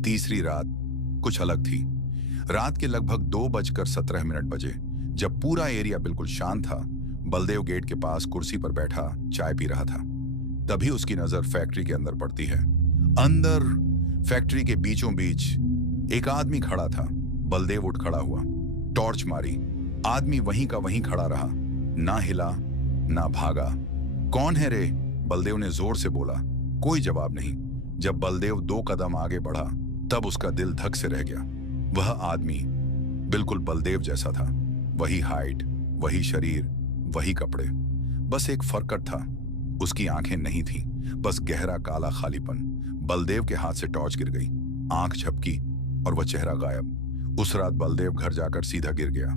तीसरी रात कुछ अलग थी। रात के लगभग 2:17 बजे, जब पूरा एरिया बिल्कुल शांत था, बलदेव गेट के पास कुर्सी पर बैठा चाय पी रहा था। तभी उसकी नजर फैक्ट्री के अंदर पड़ती है। अंदर फैक्ट्री के बीचों बीच एक आदमी खड़ा था। बलदेव उठ खड़ा हुआ, टॉर्च मारी। आदमी वहीं का वहीं खड़ा रहा, ना हिला ना भागा। कौन है रे? बलदेव ने जोर से बोला। कोई जवाब नहीं। जब बलदेव 2 कदम आगे बढ़ा, तब उसका दिल धक से रह गया। वह आदमी बिल्कुल बलदेव जैसा था, वही हाइट, वही शरीर, वही कपड़े। बस एक फर्क था, उसकी आंखें नहीं थीं, बस गहरा काला खालीपन। बलदेव के हाथ से टॉर्च गिर गई, आंख झपकी और वह चेहरा गायब। उस रात बलदेव घर जाकर सीधा गिर गया।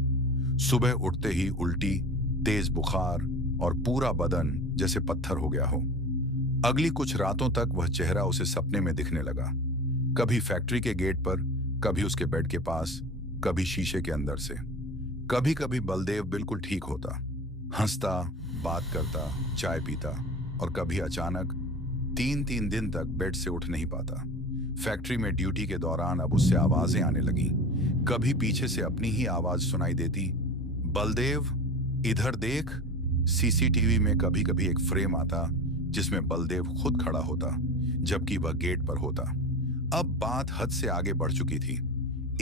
सुबह उठते ही उल्टी, तेज बुखार और पूरा बदन जैसे पत्थर हो गया हो। अगली कुछ रातों तक वह चेहरा उसे सपने में दिखने लगा, कभी फैक्ट्री के गेट पर, कभी उसके बेड के पास, कभी शीशे के अंदर से। कभी कभी बलदेव बिल्कुल ठीक होता, हंसता, बात करता, चाय पीता, और कभी अचानक 3-3 दिन तक बेड से उठ नहीं पाता। फैक्ट्री में ड्यूटी के दौरान अब उससे आवाजें आने लगी, कभी पीछे से अपनी ही आवाज सुनाई देती, बलदेव इधर देख। सीसीटीवी में कभी कभी एक फ्रेम आता जिसमें बलदेव खुद खड़ा होता, जबकि वह गेट पर होता। अब बात हद से आगे बढ़ चुकी थी।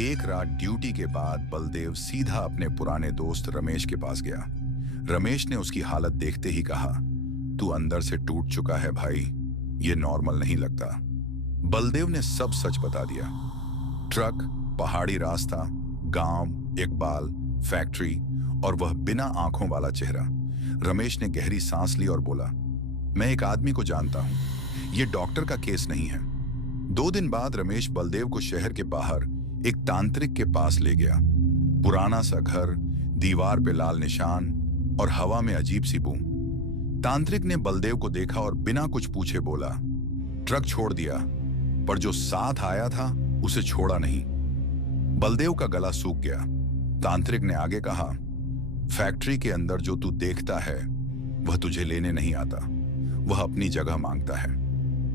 एक रात ड्यूटी के बाद बलदेव सीधा अपने पुराने दोस्त रमेश के पास गया। रमेश ने उसकी हालत देखते ही कहा, तू अंदर से टूट चुका है भाई, ये नॉर्मल नहीं लगता। बलदेव ने सब सच बता दिया। ट्रक, पहाड़ी रास्ता, गांव, इकबाल, फैक्ट्री और वह बिना आंखों वाला चेहरा। रमेश ने गहरी सांस ली और बोला, मैं एक आदमी को जानता हूं, यह डॉक्टर का केस नहीं है। 2 दिन बाद रमेश बलदेव को शहर के बाहर एक तांत्रिक के पास ले गया। पुराना सा घर, दीवार पे लाल निशान और हवा में अजीब सी बू। तांत्रिक ने बलदेव को देखा और बिना कुछ पूछे बोला, ट्रक छोड़ दिया, पर जो साथ आया था उसे छोड़ा नहीं। बलदेव का गला सूख गया। तांत्रिक ने आगे कहा, फैक्ट्री के अंदर जो तू देखता है वह तुझे लेने नहीं आता, वह अपनी जगह मांगता है।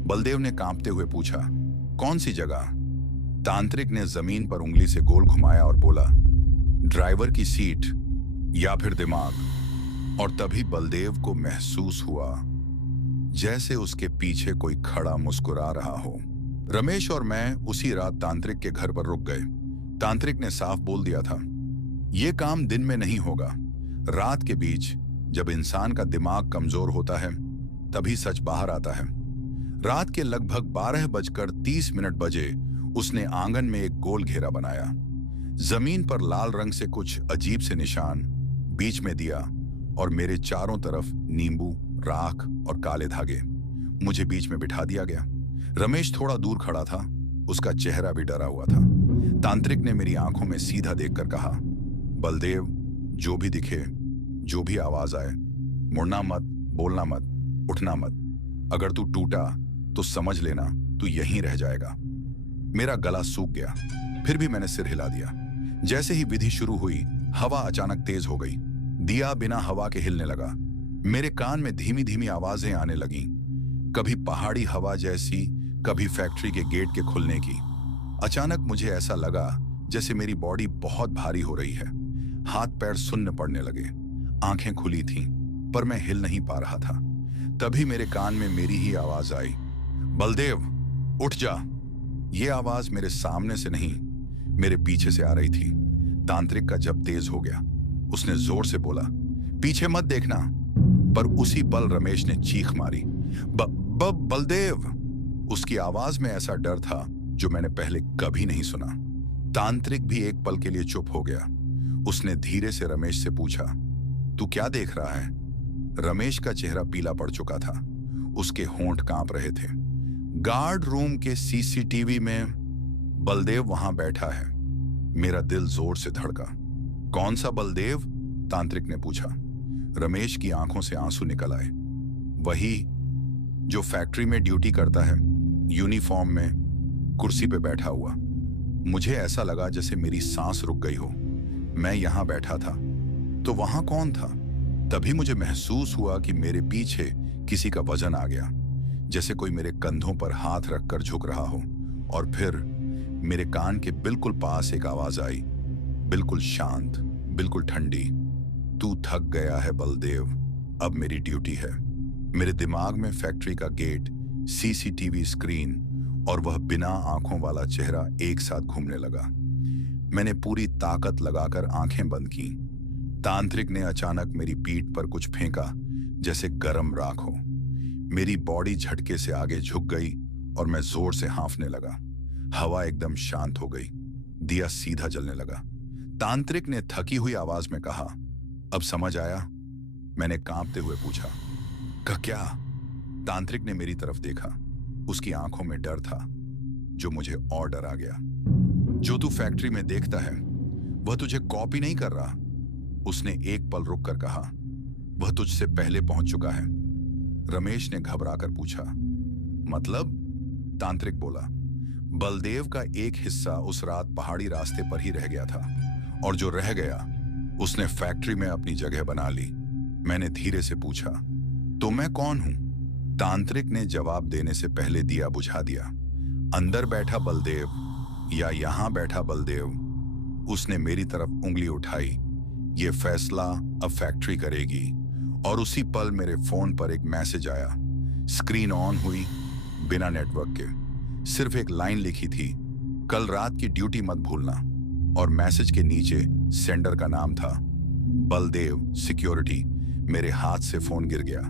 बलदेव ने कांपते हुए पूछा, कौन सी जगह? तांत्रिक ने जमीन पर उंगली से गोल घुमाया और बोला, ड्राइवर की सीट या फिर दिमाग। और तभी बलदेव को महसूस हुआ जैसे उसके पीछे कोई खड़ा मुस्कुरा रहा हो। रमेश और मैं उसी रात तांत्रिक के घर पर रुक गए। तांत्रिक ने साफ बोल दिया था, यह काम दिन में नहीं होगा, रात के बीच जब इंसान का दिमाग कमजोर होता है तभी सच बाहर आता है। रात के लगभग 12:30 बजे उसने आंगन में एक गोल घेरा बनाया। जमीन पर लाल रंग से कुछ अजीब से निशान, बीच में दिया और मेरे चारों तरफ नींबू, राख और काले धागे। मुझे बीच में बिठा दिया गया। रमेश थोड़ा दूर खड़ा था, उसका चेहरा भी डरा हुआ था। तांत्रिक ने मेरी आंखों में सीधा देखकर कहा, बलदेव, जो भी दिखे, जो भी आवाज आए, मुड़ना मत, बोलना मत, उठना मत। अगर तू टूटा तो समझ लेना तू यहीं रह जाएगा। मेरा गला सूख गया, फिर भी मैंने सिर हिला दिया। जैसे ही विधि शुरू हुई, हवा अचानक तेज हो गई। दिया बिना हवा के हिलने लगा। मेरे कान में धीमी धीमी आवाजें आने लगीं, कभी पहाड़ी हवा जैसी, कभी फैक्ट्री के गेट के खुलने की। अचानक मुझे ऐसा लगा जैसे मेरी बॉडी बहुत भारी हो रही है। हाथ पैर सुन्न पड़ने लगे। आंखें खुली थीं, पर मैं हिल नहीं पा रहा था। तभी मेरे कान में मेरी ही आवाज आई, बलदेव उठ जा। ये आवाज मेरे सामने से नहीं, मेरे पीछे से आ रही थी। तांत्रिक का जब तेज हो गया, उसने जोर से बोला, पीछे मत देखना। पर उसी पल रमेश ने चीख मारी, बलदेव। उसकी आवाज में ऐसा डर था जो मैंने पहले कभी नहीं सुना। तांत्रिक भी एक पल के लिए चुप हो गया। उसने धीरे से रमेश से पूछा, तू क्या देख रहा है? रमेश का चेहरा पीला पड़ चुका था, उसके होंठ कांप रहे थे। गार्ड रूम के सीसीटीवी में बलदेव वहां बैठा है। मेरा दिल जोर से धड़का। कौन सा बलदेव? तांत्रिक ने पूछा। रमेश की आंखों से आंसू निकल आए। वही जो फैक्ट्री में ड्यूटी करता है, यूनिफॉर्म में, कुर्सी पे बैठा हुआ। मुझे ऐसा लगा जैसे मेरी सांस रुक गई हो। मैं यहां बैठा था तो वहां कौन था? तभी मुझे महसूस हुआ कि मेरे पीछे किसी का वजन आ गया, जैसे कोई मेरे कंधों पर हाथ रखकर झुक रहा हो। और फिर मेरे कान के बिल्कुल पास एक आवाज आई, बिल्कुल शांत, बिल्कुल ठंडी, तू थक गया है बलदेव, अब मेरी ड्यूटी है। मेरे दिमाग में फैक्ट्री का गेट, सीसीटीवी स्क्रीन और वह बिना आंखों वाला चेहरा एक साथ घूमने लगा। मैंने पूरी ताकत लगाकर आंखें बंद की। तांत्रिक ने अचानक मेरी पीठ पर कुछ फेंका, जैसे गरम राख हो। मेरी बॉडी झटके से आगे झुक गई और मैं जोर से हाँफने लगा। हवा एकदम शांत हो गई। दिया सीधा जलने लगा। तांत्रिक ने थकी हुई आवाज में कहा, अब समझ आया? मैंने कांपते हुए पूछा, क्या? तांत्रिक ने मेरी तरफ देखा। उसकी आंखों में डर था, जो मुझे और डरा गया। जो तू फैक्ट्री में देखता है वह तुझे कॉपी नहीं कर रहा, उसने एक पल रुक कर कहा। वह तुझसे पहले पहुंच चुका है। रमेश ने घबराकर पूछा, मतलब? तांत्रिक बोला, बलदेव का एक हिस्सा उस रात पहाड़ी रास्ते पर ही रह गया था, और जो रह गया उसने फैक्ट्री में अपनी जगह बना ली। मैंने धीरे से पूछा, तो मैं कौन हूं? तांत्रिक ने जवाब देने से पहले दिया बुझा दिया। अंदर बैठा बलदेव या यहां बैठा बलदेव, उसने मेरी तरफ उंगली उठाई। ये फैसला अब फैक्ट्री करेगी। और उसी पल मेरे फोन पर एक मैसेज आया। स्क्रीन ऑन हुई, बिना नेटवर्क के। सिर्फ एक लाइन लिखी थी, कल रात की ड्यूटी मत भूलना। और मैसेज के नीचे सेंडर का नाम था, बलदेव सिक्योरिटी। मेरे हाथ से फोन गिर गया।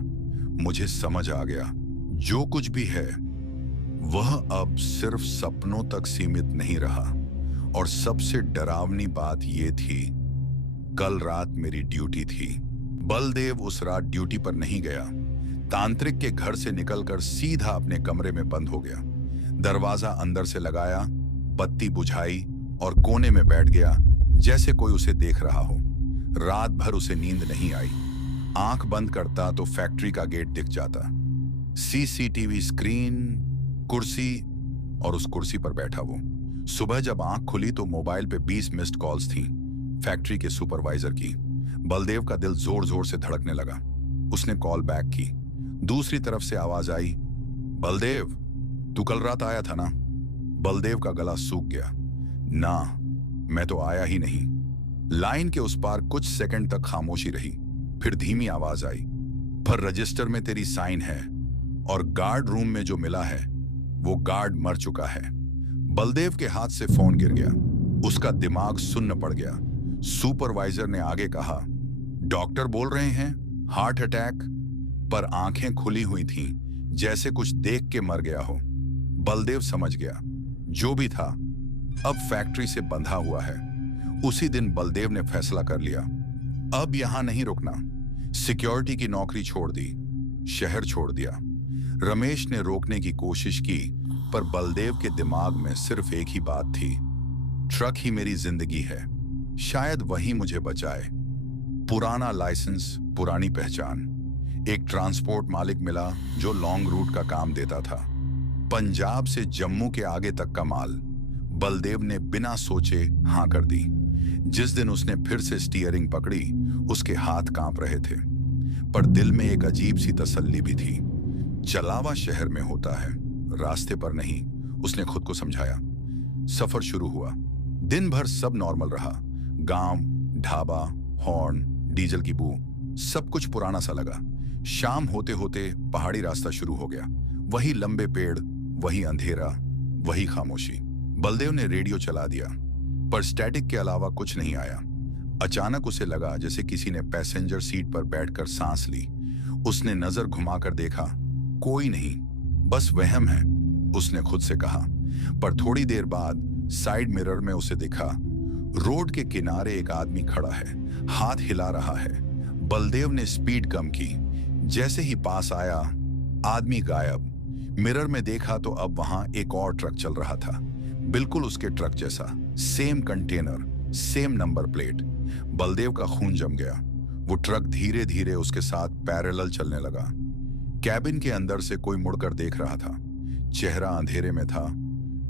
मुझे समझ आ गया, जो कुछ भी है वह अब सिर्फ सपनों तक सीमित नहीं रहा। और सबसे डरावनी बात यह थी, कल रात मेरी ड्यूटी थी। बलदेव उस रात ड्यूटी पर नहीं गया। तांत्रिक के घर से निकलकर सीधा अपने कमरे में बंद हो गया। दरवाजा अंदर से लगाया, बत्ती बुझाई और कोने में बैठ गया, जैसे कोई उसे देख रहा हो। रात भर उसे नींद नहीं आई। आंख बंद करता तो फैक्ट्री का गेट दिख जाता, सीसीटीवी स्क्रीन, कुर्सी और उस कुर्सी पर बैठा वो। सुबह जब आंख खुली तो मोबाइल पे 20 मिस्ड कॉल्स थीं, फैक्ट्री के सुपरवाइजर की। बलदेव का दिल जोर जोर से धड़कने लगा। उसने कॉल बैक की। दूसरी तरफ से आवाज आई, बलदेव, तू कल रात आया था ना? बलदेव का गला सूख गया। ना, मैं तो आया ही नहीं। लाइन के उस पार कुछ सेकंड तक खामोशी रही। फिर धीमी आवाज आई, पर रजिस्टर में तेरी साइन है और गार्ड रूम में जो मिला है वो गार्ड मर चुका है। बलदेव के हाथ से फोन गिर गया। उसका दिमाग सुन्न पड़ गया। सुपरवाइजर ने आगे कहा, डॉक्टर बोल रहे हैं हार्ट अटैक। पर आंखें खुली हुई थीं, जैसे कुछ देख के मर गया हो। बलदेव समझ गया, जो भी था अब फैक्ट्री से बंधा हुआ है। उसी दिन बलदेव ने फैसला कर लिया, अब यहां नहीं रुकना। सिक्योरिटी की नौकरी छोड़ दी, शहर छोड़ दिया। रमेश ने रोकने की कोशिश की, पर बलदेव के दिमाग में सिर्फ एक ही बात थी, ट्रक ही मेरी जिंदगी है, शायद वही मुझे बचाए। पुराना लाइसेंस, पुरानी पहचान। एक ट्रांसपोर्ट मालिक मिला जो लॉन्ग रूट का काम देता था, पंजाब से जम्मू के आगे तक का माल। बलदेव ने बिना सोचे हां कर दी। जिस दिन उसने फिर से स्टीयरिंग पकड़ी, उसके हाथ कांप रहे थे, पर दिल में एक अजीब सी तसल्ली भी थी। चलावा शहर में होता है, रास्ते पर नहीं, उसने खुद को समझाया। सफर शुरू हुआ। दिन भर सब नॉर्मल रहा। गांव, ढाबा, हॉर्न, डीजल की बू, सब कुछ पुराना सा लगा। शाम होते होते पहाड़ी रास्ता शुरू हो गया। वही लंबे पेड़, वही अंधेरा, वही खामोशी। बलदेव ने रेडियो चला दिया, पर स्टैटिक के अलावा कुछ नहीं आया। अचानक उसे लगा जैसे किसी ने पैसेंजर सीट पर बैठकर सांस ली। उसने नजर घुमाकर देखा, कोई नहीं, बस वहम है, उसने खुद से कहा। पर थोड़ी देर बाद साइड मिरर में उसे दिखा, रोड के किनारे एक आदमी खड़ा है, हाथ हिला रहा है। बलदेव ने स्पीड कम की। जैसे ही पास आया, आदमी गायब। मिरर में देखा तो अब वहां एक और ट्रक चल रहा था, बिल्कुल उसके ट्रक जैसा, same container, same number plate. Baldev का खून जम गया। वो ट्रक धीरे धीरे उसके साथ पैरेलल चलने लगा। कैबिन के अंदर से कोई मुड़कर देख रहा था। चेहरा अंधेरे में था,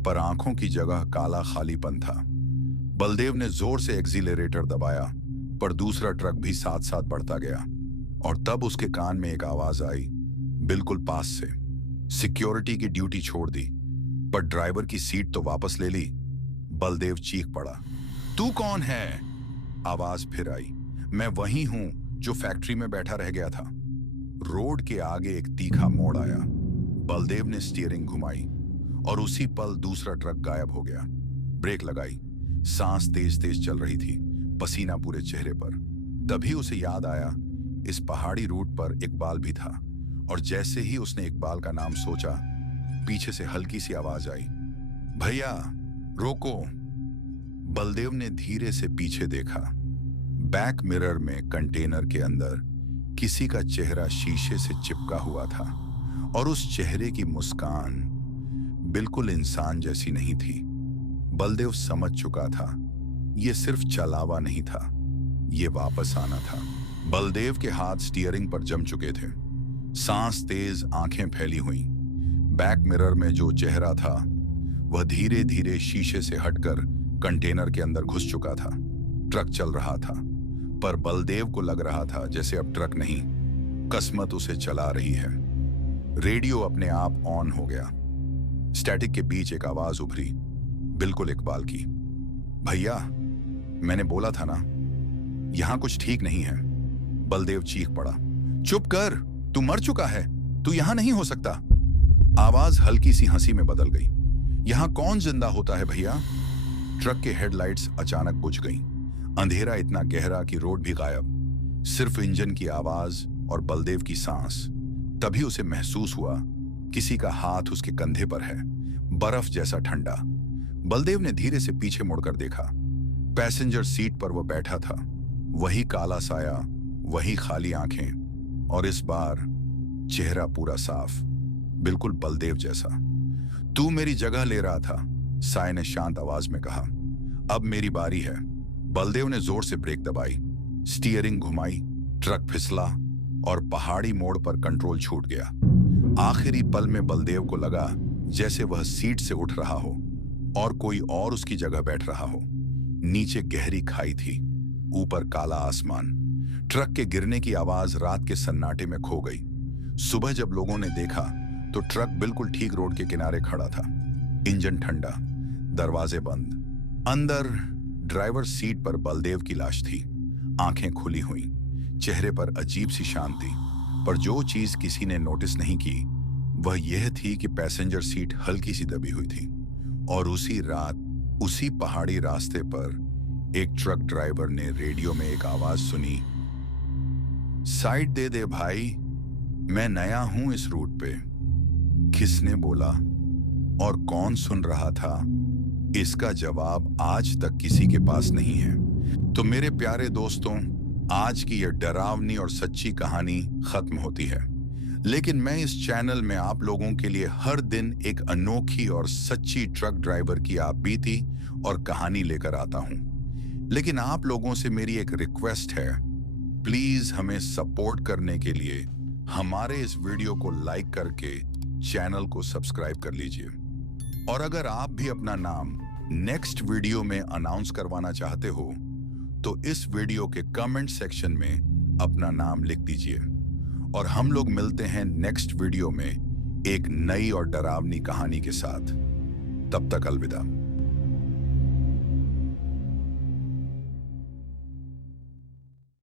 पर आंखों की जगह काला खालीपन था। बलदेव ने जोर से एक्सीलरेटर दबाया, पर दूसरा ट्रक भी साथ साथ बढ़ता गया। और तब उसके कान में एक आवाज आई, बिल्कुल पास से, सिक्योरिटी की ड्यूटी छोड़ दी, पर ड्राइवर की सीट तो वापस ले ली। बलदेव चीख पड़ा, तू कौन है? आवाज फिर आई, मैं वही हूं जो फैक्ट्री में बैठा रह गया था। रोड के आगे एक तीखा मोड़ आया। बलदेव ने स्टीयरिंग घुमाई और उसी पल दूसरा ट्रक गायब हो गया। ब्रेक लगाई, सांस तेज तेज चल रही थी, पसीना पूरे चेहरे पर। तभी उसे याद आया, इस पहाड़ी रूट पर इकबाल भी था। और जैसे ही उसने इकबाल का नाम सोचा, पीछे से हल्की सी आवाज आई, भैया रोको। बलदेव ने धीरे से पीछे देखा। बैक मिरर में कंटेनर के अंदर किसी का चेहरा शीशे से चिपका हुआ था, और उस चेहरे की मुस्कान बिल्कुल इंसान जैसी नहीं थी। बलदेव समझ चुका था, यह सिर्फ चलावा नहीं था, यह वापस आना था। बलदेव के हाथ स्टीयरिंग पर जम चुके थे, सांस तेज, आंखें फैली हुई। बैक मिरर में जो चेहरा था वह धीरे धीरे शीशे से हटकर कंटेनर के अंदर घुस चुका था। ट्रक चल रहा था, पर बलदेव को लग रहा था जैसे अब ट्रक नहीं, किस्मत उसे चला रही है। रेडियो अपने आप ऑन हो गया। स्टैटिक के बीच एक आवाज उभरी, बिल्कुल इकबाल की, भैया मैंने बोला था ना, यहां कुछ ठीक नहीं है। बलदेव चीख पड़ा, चुप कर, तू मर चुका है, तू यहां नहीं हो सकता। आवाज हल्की सी हंसी में बदल गई। यहां कौन जिंदा होता है भैया? ट्रक के हेडलाइट्स अचानक बुझ गईं। अंधेरा इतना गहरा कि रोड भी गायब, सिर्फ इंजन की आवाज और बलदेव की सांस। तभी उसे महसूस हुआ किसी का हाथ उसके कंधे पर है, बर्फ जैसा ठंडा। बलदेव ने धीरे से पीछे मुड़कर देखा। पैसेंजर सीट पर वो बैठा था, वही काला साया, वही खाली आंखें, और इस बार चेहरा पूरा साफ, बिल्कुल बलदेव जैसा। तू मेरी जगह ले रहा था, साय ने शांत आवाज में कहा। अब मेरी बारी है। बलदेव ने जोर से ब्रेक दबाई, स्टीयरिंग घुमाई, ट्रक फिसला और पहाड़ी मोड़ पर कंट्रोल छूट गया। आखिरी पल में बलदेव को लगा जैसे वह सीट से उठ रहा हो और कोई और उसकी जगह बैठ रहा हो। नीचे गहरी खाई थी, ऊपर काला आसमान। ट्रक के गिरने की आवाज रात के सन्नाटे में खो गई। सुबह जब लोगों ने देखा तो ट्रक बिल्कुल ठीक रोड के किनारे खड़ा था, इंजन ठंडा, दरवाजे बंद। अंदर ड्राइवर सीट पर बलदेव की लाश थी, आंखें खुली हुई, चेहरे पर अजीब सी शांति। पर जो चीज किसी ने नोटिस नहीं की वह यह थी कि पैसेंजर सीट हल्की सी दबी हुई थी। और उसी रात उसी पहाड़ी रास्ते पर एक ट्रक ड्राइवर ने रेडियो में एक आवाज सुनी, साइड दे दे भाई, मैं नया हूं इस रूट पे। किसने बोला और कौन सुन रहा था, इसका जवाब आज तक किसी के पास नहीं है। तो मेरे प्यारे दोस्तों, आज की यह डरावनी और सच्ची कहानी खत्म होती है, लेकिन मैं इस चैनल में आप लोगों के लिए हर दिन एक अनोखी और सच्ची ट्रक ड्राइवर की आप बीती और कहानी लेकर आता हूं। लेकिन आप लोगों से मेरी एक रिक्वेस्ट है, प्लीज हमें सपोर्ट करने के लिए हमारे इस वीडियो को लाइक करके चैनल को सब्सक्राइब कर लीजिए। और अगर आप भी अपना नाम नेक्स्ट वीडियो में अनाउंस करवाना चाहते हो तो इस वीडियो के कमेंट सेक्शन में अपना नाम लिख दीजिए। और हम लोग मिलते हैं नेक्स्ट वीडियो में एक नई और डरावनी कहानी के साथ। तब तक अलविदा।